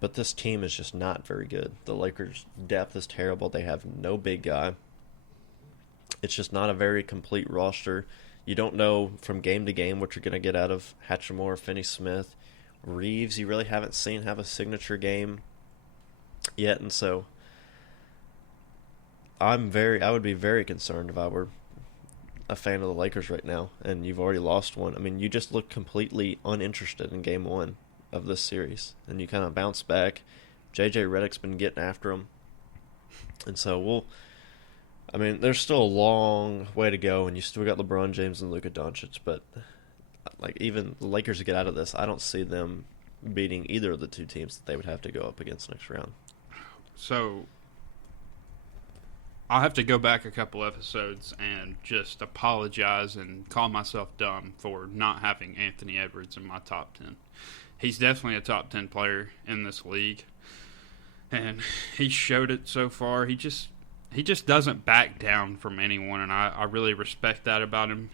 But this team is just not very good. The Lakers' depth is terrible. They have no big guy. It's just not a very complete roster. You don't know from game to game what you're going to get out of Hatchimore, Finney-Smith. Reeves, you really haven't seen have a signature game yet, and so I would be very concerned if I were a fan of the Lakers right now, and you've already lost one. I mean, you just look completely uninterested in game 1 of this series, and you kind of bounce back. J.J. Redick's been getting after them, and so there's still a long way to go, and you still got LeBron James and Luka Doncic, but like even the Lakers to get out of this, I don't see them beating either of the 2 teams that they would have to go up against next round. So I'll have to go back a couple episodes and just apologize and call myself dumb for not having Anthony Edwards in my top 10. He's definitely a top 10 player in this league, and he showed it so far. He just doesn't back down from anyone, and I really respect that about him.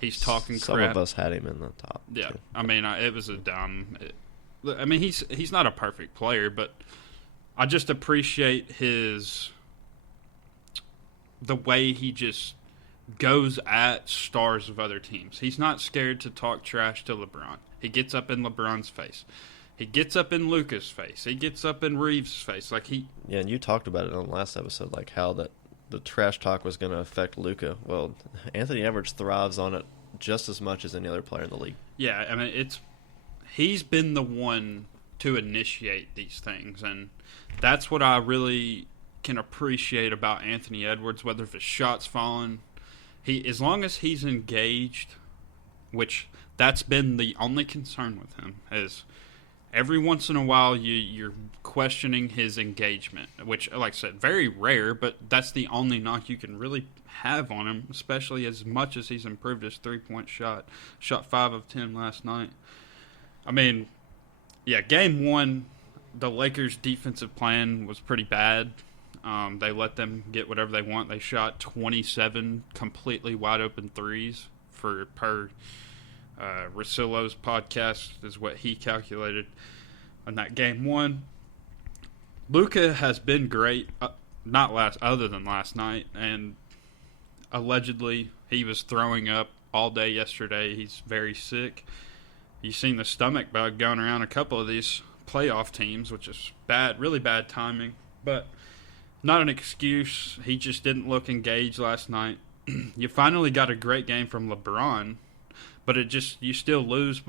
He's talking crap. Some of us had him in the top. Yeah, too. I mean, it was a dumb. He's not a perfect player, but I just appreciate the way he just goes at stars of other teams. He's not scared to talk trash to LeBron. He gets up in LeBron's face. He gets up in Luka's face. He gets up in Reeves' face. Yeah, and you talked about it on the last episode, like how the trash talk was going to affect Luka. Well, Anthony Edwards thrives on it just as much as any other player in the league. Yeah, I mean, he's been the one to initiate these things, and that's what I really can appreciate about Anthony Edwards, whether if his shot's falling. As long as he's engaged, which that's been the only concern with him, is every once in a while you're questioning his engagement, which, like I said, very rare, but that's the only knock you can really have on him, especially as much as he's improved his three-point shot. Shot 5 of 10 last night. I mean, yeah, game 1, the Lakers' defensive plan was pretty bad. They let them get whatever they want. They shot 27 completely wide-open threes per Rosillo's podcast is what he calculated on that game 1. Luka has been great, other than last night, and allegedly he was throwing up all day yesterday. He's very sick. You've seen the stomach bug going around a couple of these playoff teams, which is bad, really bad timing, but not an excuse. He just didn't look engaged last night. You finally got a great game from LeBron, but you still lose.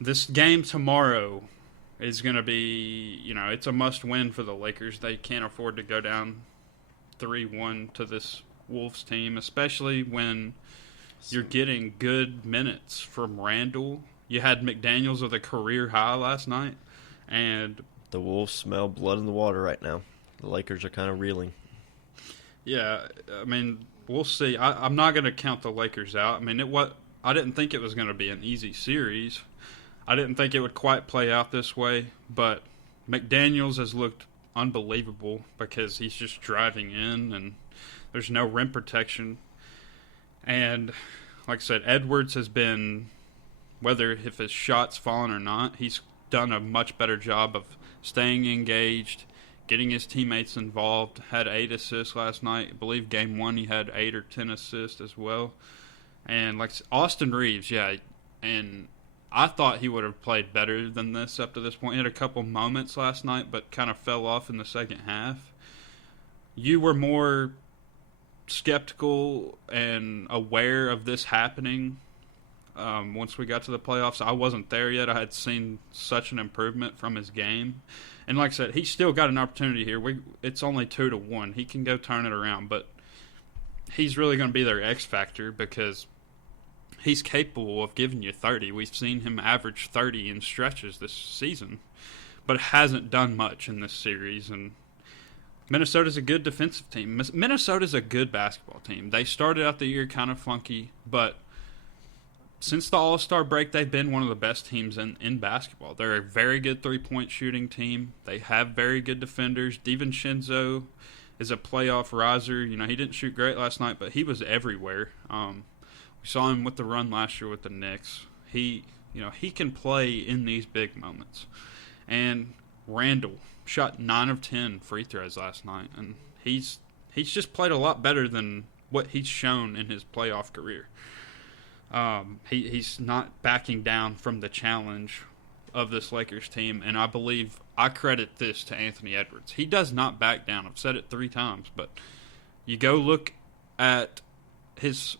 This game tomorrow is going to be, it's a must-win for the Lakers. They can't afford to go down 3-1 to this Wolves team, especially when you're getting good minutes from Randall. You had McDaniels with a career high last night, and the Wolves smell blood in the water right now. The Lakers are kind of reeling. Yeah, I mean, we'll see. I'm not going to count the Lakers out. I mean, I didn't think it was going to be an easy series. I didn't think it would quite play out this way, but McDaniels has looked unbelievable because he's just driving in and there's no rim protection. And like I said, Edwards has been, whether if his shot's fallen or not, he's done a much better job of staying engaged, getting his teammates involved. Had 8 assists last night. I believe game 1 he had 8 or 10 assists as well. And like Austin Reeves, yeah, and I thought he would have played better than this up to this point. He had a couple moments last night, but kind of fell off in the second half. You were more skeptical and aware of this happening once we got to the playoffs. I wasn't there yet. I had seen such an improvement from his game. And like I said, he's still got an opportunity here. It's only 2-1. He can go turn it around, but he's really going to be their X factor because he's capable of giving you 30. We've seen him average 30 in stretches this season, but hasn't done much in this series. And Minnesota's a good defensive team. Minnesota's a good basketball team. They started out the year kind of funky, but since the All-Star break, they've been one of the best teams in basketball. They're a very good three-point shooting team. They have very good defenders. DiVincenzo is a playoff riser. You know, he didn't shoot great last night, but he was everywhere. We saw him with the run last year with the Knicks. He can play in these big moments. And Randall shot 9 of 10 free throws last night, and he's just played a lot better than what he's shown in his playoff career. He's not backing down from the challenge of this Lakers team, and I credit this to Anthony Edwards. He does not back down. I've said it 3 times, but you go look at his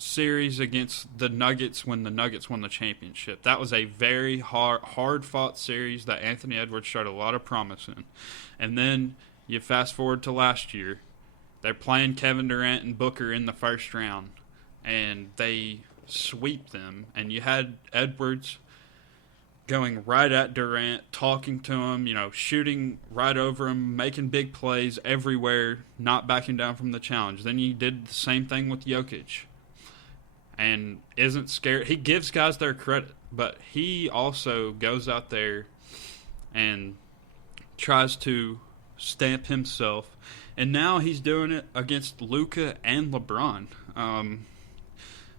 series against the Nuggets when the Nuggets won the championship. That was a very hard-fought series that Anthony Edwards showed a lot of promise in. And then you fast forward to last year. They're playing Kevin Durant and Booker in the first round, and they sweep them. And you had Edwards going right at Durant, talking to him, shooting right over him, making big plays everywhere, not backing down from the challenge. Then you did the same thing with Jokic. And isn't scared. He gives guys their credit, but he also goes out there and tries to stamp himself. And now he's doing it against Luka and LeBron.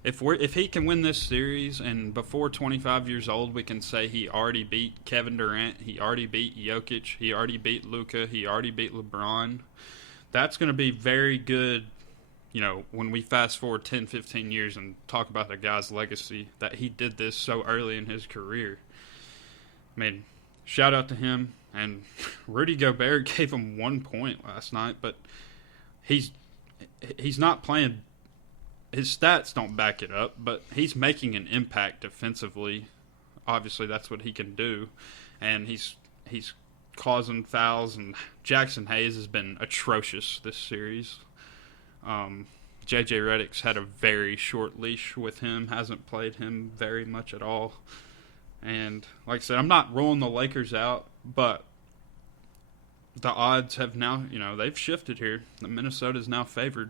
If he can win this series, and before 25 years old, we can say he already beat Kevin Durant, he already beat Jokic, he already beat Luka, he already beat LeBron. That's going to be very good. When we fast forward 10, 15 years and talk about the guy's legacy, that he did this so early in his career. I mean, shout out to him. And Rudy Gobert gave him 1 point last night, but he's not playing. His stats don't back it up, but he's making an impact defensively. Obviously, that's what he can do. And he's causing fouls, and Jackson Hayes has been atrocious this series. J.J. Redick's had a very short leash with him, hasn't played him very much at all. And like I said, I'm not ruling the Lakers out, but the odds have now, they've shifted here. Minnesota is now favored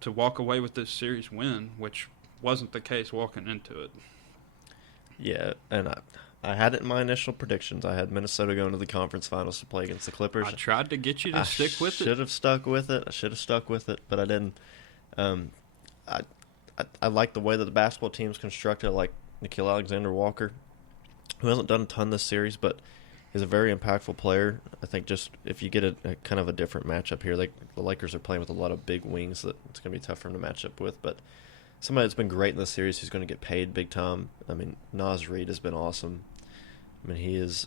to walk away with this series win, which wasn't the case walking into it. Yeah, and I had it in my initial predictions. I had Minnesota going to the conference finals to play against the Clippers. I tried to get you to stick with it. I should have stuck with it. I should have stuck with it, but I didn't. I like the way that the basketball team's constructed. I like Nickeil Alexander-Walker, who hasn't done a ton this series, but he's a very impactful player. I think just if you get a kind of a different matchup here, the Lakers are playing with a lot of big wings that it's going to be tough for them to match up with, but somebody that's been great in this series who's going to get paid big time. I mean, Naz Reid has been awesome. I mean, he is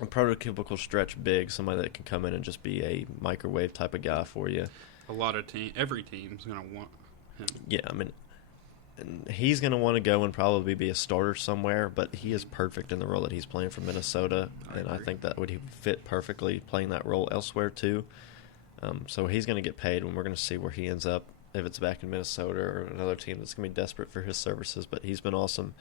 a prototypical stretch big, somebody that can come in and just be a microwave type of guy for you. Every team's going to want him. Yeah, I mean, and he's going to want to go and probably be a starter somewhere, but he is perfect in the role that he's playing for Minnesota, I think that would fit perfectly playing that role elsewhere too. So he's going to get paid, and we're going to see where he ends up, if it's back in Minnesota or another team that's going to be desperate for his services, but he's been awesome.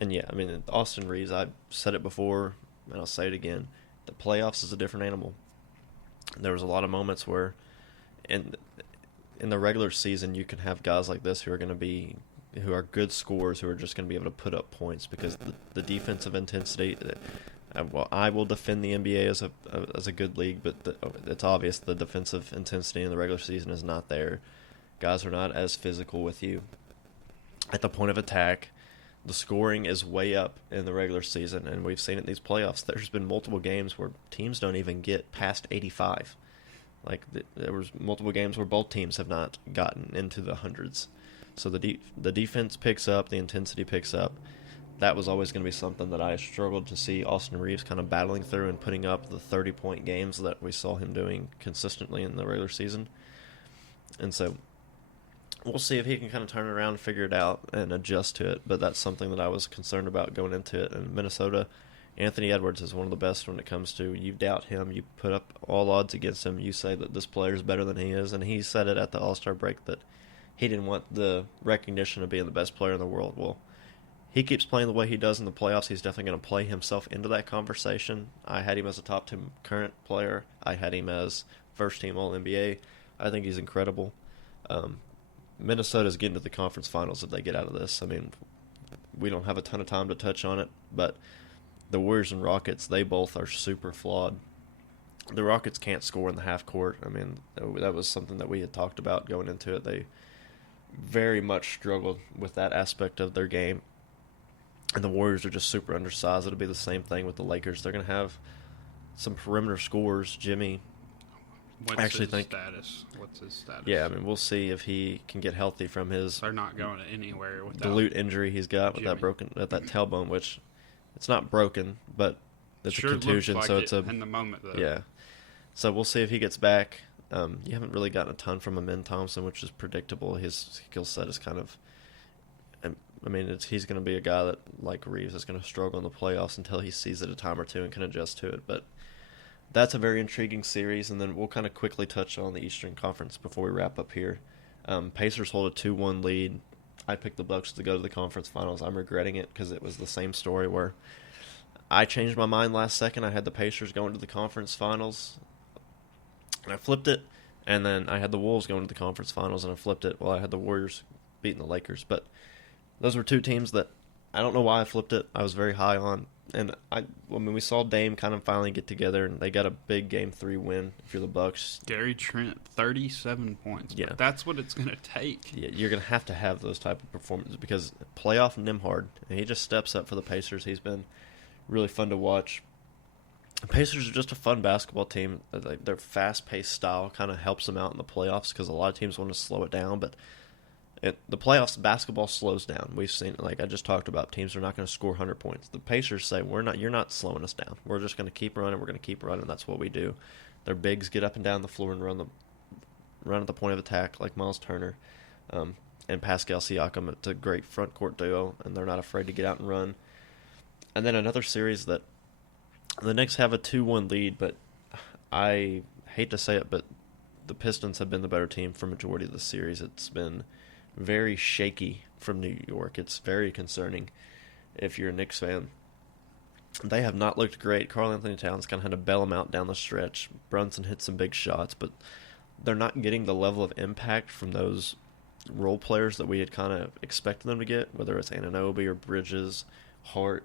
And yeah, I mean, Austin Reeves, I've said it before, and I'll say it again, the playoffs is a different animal. There was a lot of moments where in the regular season you can have guys like this who are good scorers, who are just going to be able to put up points because the defensive intensity. I will defend the NBA as a good league, but it's obvious the defensive intensity in the regular season is not there. Guys are not as physical with you. at the point of attack. The scoring is way up in the regular season, and we've seen it in these playoffs. There's been multiple games where teams don't even get past 85. Like, there was multiple games where both teams have not gotten into the hundreds. So the defense picks up, the intensity picks up. That was always going to be something that I struggled to see Austin Reeves kind of battling through and putting up the 30-point games that we saw him doing consistently in the regular season. And so we'll see if he can kind of turn it around and figure it out and adjust to it. But that's something that I was concerned about going into it. And Minnesota, Anthony Edwards is one of the best when it comes to, you doubt him, you put up all odds against him, you say that this player is better than he is. And he said it at the All-Star break that he didn't want the recognition of being the best player in the world. Well, he keeps playing the way he does in the playoffs. He's definitely going to play himself into that conversation. I had him as a top 10 current player. I had him as first-team All-NBA. I think he's incredible. Minnesota's getting to the conference finals if they get out of this. I mean, we don't have a ton of time to touch on it, but the Warriors and Rockets, they both are super flawed. The Rockets can't score in the half court. I mean, that was something that we had talked about going into it. They very much struggled with that aspect of their game. And the Warriors are just super undersized. It'll be the same thing with the Lakers. They're going to have some perimeter scorers. Jimmy, What's I actually his think status? What's his status? Yeah, I mean, we'll see if he can get healthy from his They're not going anywhere without glute injury he's got with Jimmy. that tailbone, which it's not broken, but it's Sure a contusion, looks so like it's it in the moment though. yeah. So we'll see if he gets back. You haven't really gotten a ton from him in Thompson, which is predictable. His skill set is kind of, I mean, he's going to be a guy that, like Reeves, is going to struggle in the playoffs until he sees it a time or two and can adjust to it. But that's a very intriguing series, and then we'll kind of quickly touch on the Eastern Conference before we wrap up here. Pacers hold a 2-1 lead. I picked the Bucks to go to the conference finals. I'm regretting it because it was the same story where I changed my mind last second. I had the Pacers going to the conference finals, and I flipped it. And then I had the Wolves going to the conference finals, and I flipped it. Well, I had the Warriors beating the Lakers. But those were two teams that I don't know why I flipped it. I was very high on. And I mean, we saw Dame kind of finally get together, and they got a big Game 3 win if you're the Bucks. Gary Trent, 37 points. Yeah. But that's what it's going to take. Yeah, you're going to have those type of performances because playoff Nimhard, and he just steps up for the Pacers. He's been really fun to watch. The Pacers are just a fun basketball team. Their fast-paced style kind of helps them out in the playoffs because a lot of teams want to slow it down, but the playoffs, basketball slows down. We've seen, like I just talked about, teams are not going to score 100 points. The Pacers say, you're not slowing us down. We're just going to keep running. We're going to keep running. That's what we do. Their bigs get up and down the floor and run at the point of attack like Miles Turner and Pascal Siakam. It's a great front court duo, and they're not afraid to get out and run. And then another series that the Knicks have a 2-1 lead, but I hate to say it, but the Pistons have been the better team for majority of the series. It's been very shaky from New York. It's very concerning if you're a Knicks fan. They have not looked great. Karl Anthony Towns kind of had to bail them out down the stretch. Brunson hit some big shots, but they're not getting the level of impact from those role players that we had kind of expected them to get, whether it's Anunoby or Bridges, Hart.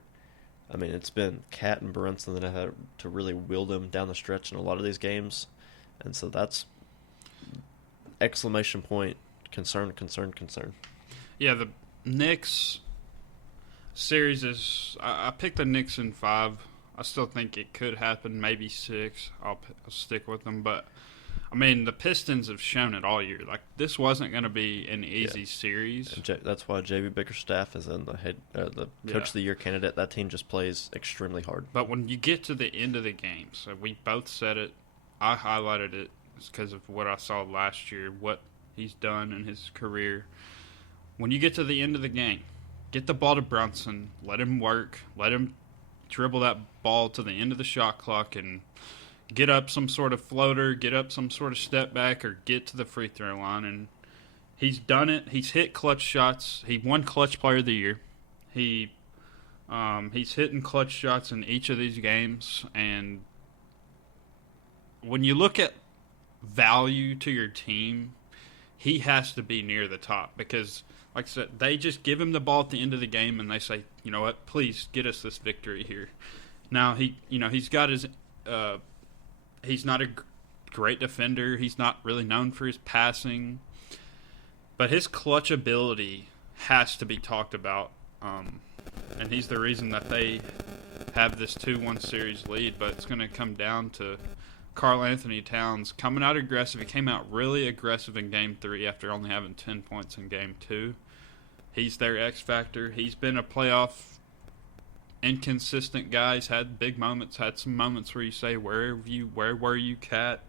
I mean, it's been Cat and Brunson that have had to really wield them down the stretch in a lot of these games. And so that's exclamation point. Concern. Yeah, the Knicks series is... I picked the Knicks in 5. I still think it could happen, maybe 6. I'll stick with them. But, I mean, the Pistons have shown it all year. Like, this wasn't going to be an easy series. And that's why J.B. Bickerstaff is in the Coach of the Year candidate. That team just plays extremely hard. But when you get to the end of the game, so we both said it, I highlighted it because of what I saw last year, what he's done in his career. When you get to the end of the game, get the ball to Brunson, let him work, let him dribble that ball to the end of the shot clock and get up some sort of floater, get up some sort of step back, or get to the free throw line. And he's done it. He's hit clutch shots. He won Clutch Player of the Year. He's hitting clutch shots in each of these games. And when you look at value to your team, he has to be near the top because, like I said, they just give him the ball at the end of the game and they say, you know what, please get us this victory here. Now, he's got his he's not a great defender. He's not really known for his passing. But his clutch ability has to be talked about, and he's the reason that they have this 2-1 series lead. But it's going to come down to Karl Anthony Towns coming out aggressive. He came out really aggressive in Game 3 after only having 10 points in Game 2. He's their X factor. He's been a playoff inconsistent guy. He's had big moments, had some moments where you say, where were you, Cat?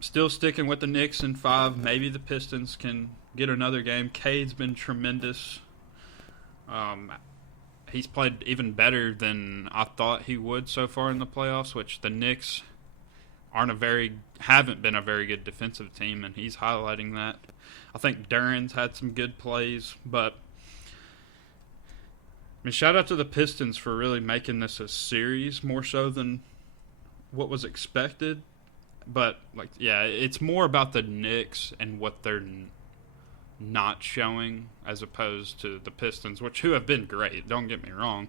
Still sticking with the Knicks in 5. Maybe the Pistons can get another game. Cade's been tremendous. He's played even better than I thought he would so far in the playoffs, which the Knicks haven't been a very good defensive team, and he's highlighting that. I think Duran's had some good plays, but shout out to the Pistons for really making this a series more so than what was expected. But it's more about the Knicks and what they're not showing as opposed to the Pistons, who have been great. Don't get me wrong.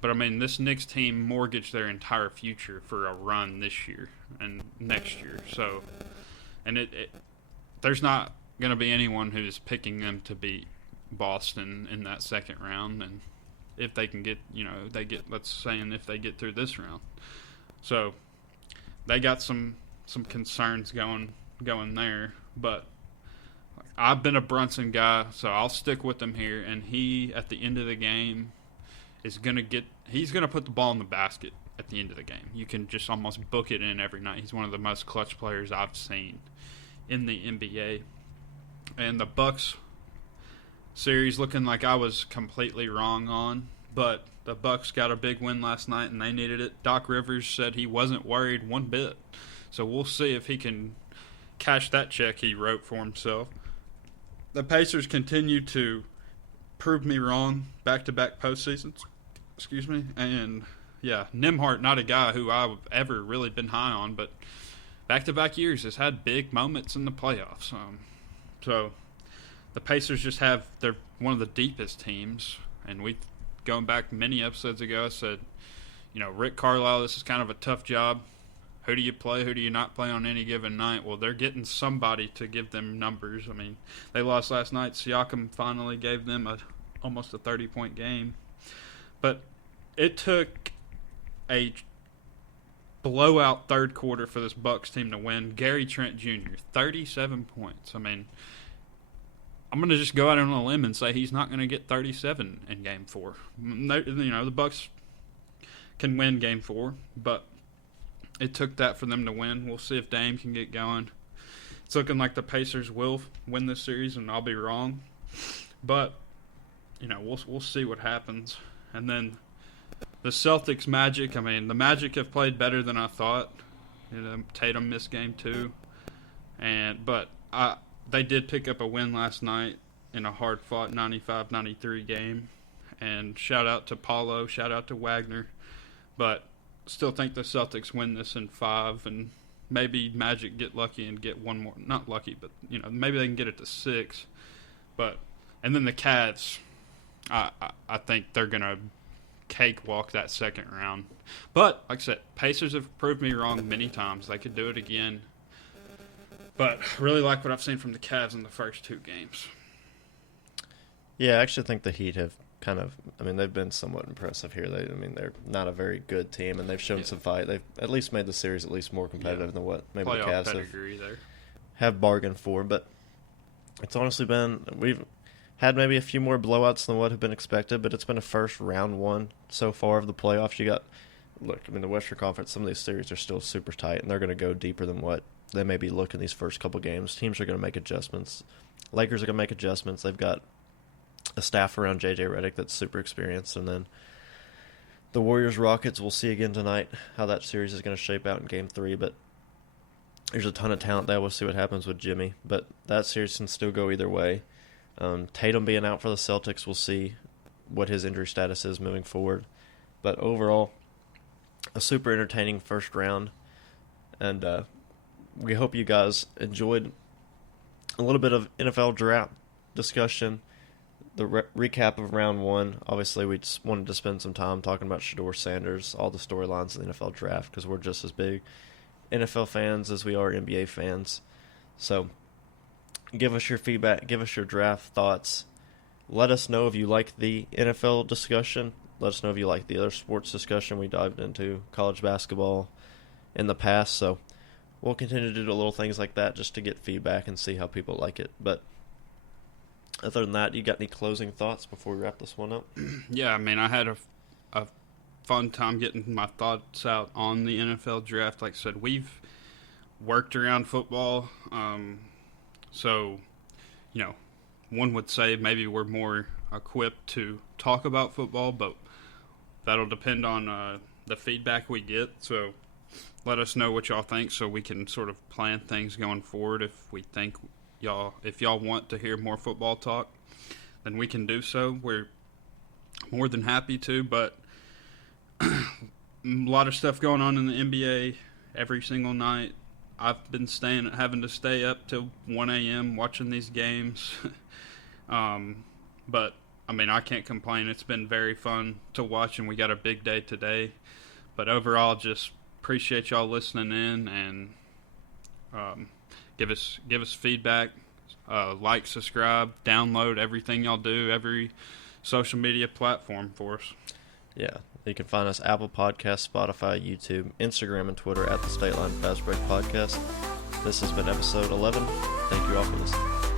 But, this Knicks team mortgaged their entire future for a run this year and next year. So, and there's not going to be anyone who's picking them to beat Boston in that second round. And if they can get, if they get through this round. So, they got some concerns going there. But I've been a Brunson guy, so I'll stick with him here. And he, at the end of the game, he's going to put the ball in the basket at the end of the game. You can just almost book it in every night. He's one of the most clutch players I've seen in the NBA. And the Bucks series looking like I was completely wrong on, but the Bucks got a big win last night and they needed it. Doc Rivers said he wasn't worried one bit. So we'll see if he can cash that check he wrote for himself. The Pacers continue to prove me wrong back-to-back postseasons. Excuse me. And, Nembhard, not a guy who I've ever really been high on, but back-to-back years has had big moments in the playoffs. So the Pacers they're one of the deepest teams. And going back many episodes ago, I said, Rick Carlisle, this is kind of a tough job. Who do you play? Who do you not play on any given night? Well, they're getting somebody to give them numbers. They lost last night. Siakam finally gave them almost a 30-point game. But it took a blowout third quarter for this Bucks team to win. Gary Trent Jr., 37 points. I'm going to just go out on a limb and say he's not going to get 37 in Game 4. The Bucks can win Game 4, but it took that for them to win. We'll see if Dame can get going. It's looking like the Pacers will win this series, and I'll be wrong. But, we'll see what happens. And then the Celtics Magic, the Magic have played better than I thought. Tatum missed Game 2. But they did pick up a win last night in a hard-fought 95-93 game. And shout out to Paulo, shout out to Wagner. But still think the Celtics win this in 5, and maybe Magic get lucky and get one more. Not lucky, but maybe they can get it to 6. And then the Cavs, I think they're gonna cakewalk that second round. But like I said, Pacers have proved me wrong many times. They could do it again. But really like what I've seen from the Cavs in the first 2 games. Yeah, I actually think the Heat have they've been somewhat impressive here. They're not a very good team, and they've shown some fight. They've at least made the series at least more competitive than what maybe the Cavs have bargained for. But it's honestly we've had maybe a few more blowouts than what have been expected, but it's been a first round one so far of the playoffs. The Western Conference, some of these series are still super tight, and they're going to go deeper than what they maybe look in these first couple games. Teams are going to make adjustments. Lakers are going to make adjustments. They've got a staff around J.J. Redick that's super experienced. And then the Warriors-Rockets, we'll see again tonight how that series is going to shape out in Game 3. But there's a ton of talent there. We'll see what happens with Jimmy. But that series can still go either way. Tatum being out for the Celtics, we'll see what his injury status is moving forward. But overall, a super entertaining first round. And we hope you guys enjoyed a little bit of NFL draft discussion. The recap of round 1. Obviously, we just wanted to spend some time talking about Shedeur Sanders, all the storylines of the NFL draft, because we're just as big NFL fans as we are NBA fans. So give us your feedback, give us your draft thoughts, Let us know if you like the NFL discussion. Let us know if you like the other sports discussion. We dived into college basketball in the past, so we'll continue to do little things like that just to get feedback and see how people like it. But other than that, you got any closing thoughts before we wrap this one up? Yeah, I mean, I had a fun time getting my thoughts out on the NFL draft. Like I said, we've worked around football, so, you know, one would say maybe we're more equipped to talk about football, but that'll depend on the feedback we get. So let us know what y'all think so we can sort of plan things going forward. If we think if y'all want to hear more football talk, then we can do so. We're more than happy to, but a lot of stuff going on in the NBA every single night. I've been having to stay up till 1 a.m. watching these games. But, I mean, I can't complain. It's been very fun to watch, and we got a big day today. But overall, just appreciate y'all listening in, and give us feedback. Like, subscribe, download everything y'all do, every social media platform for us. Yeah, you can find us Apple Podcasts, Spotify, YouTube, Instagram, and Twitter at the State Line Fast Break Podcast. This has been episode 11. Thank you all for listening.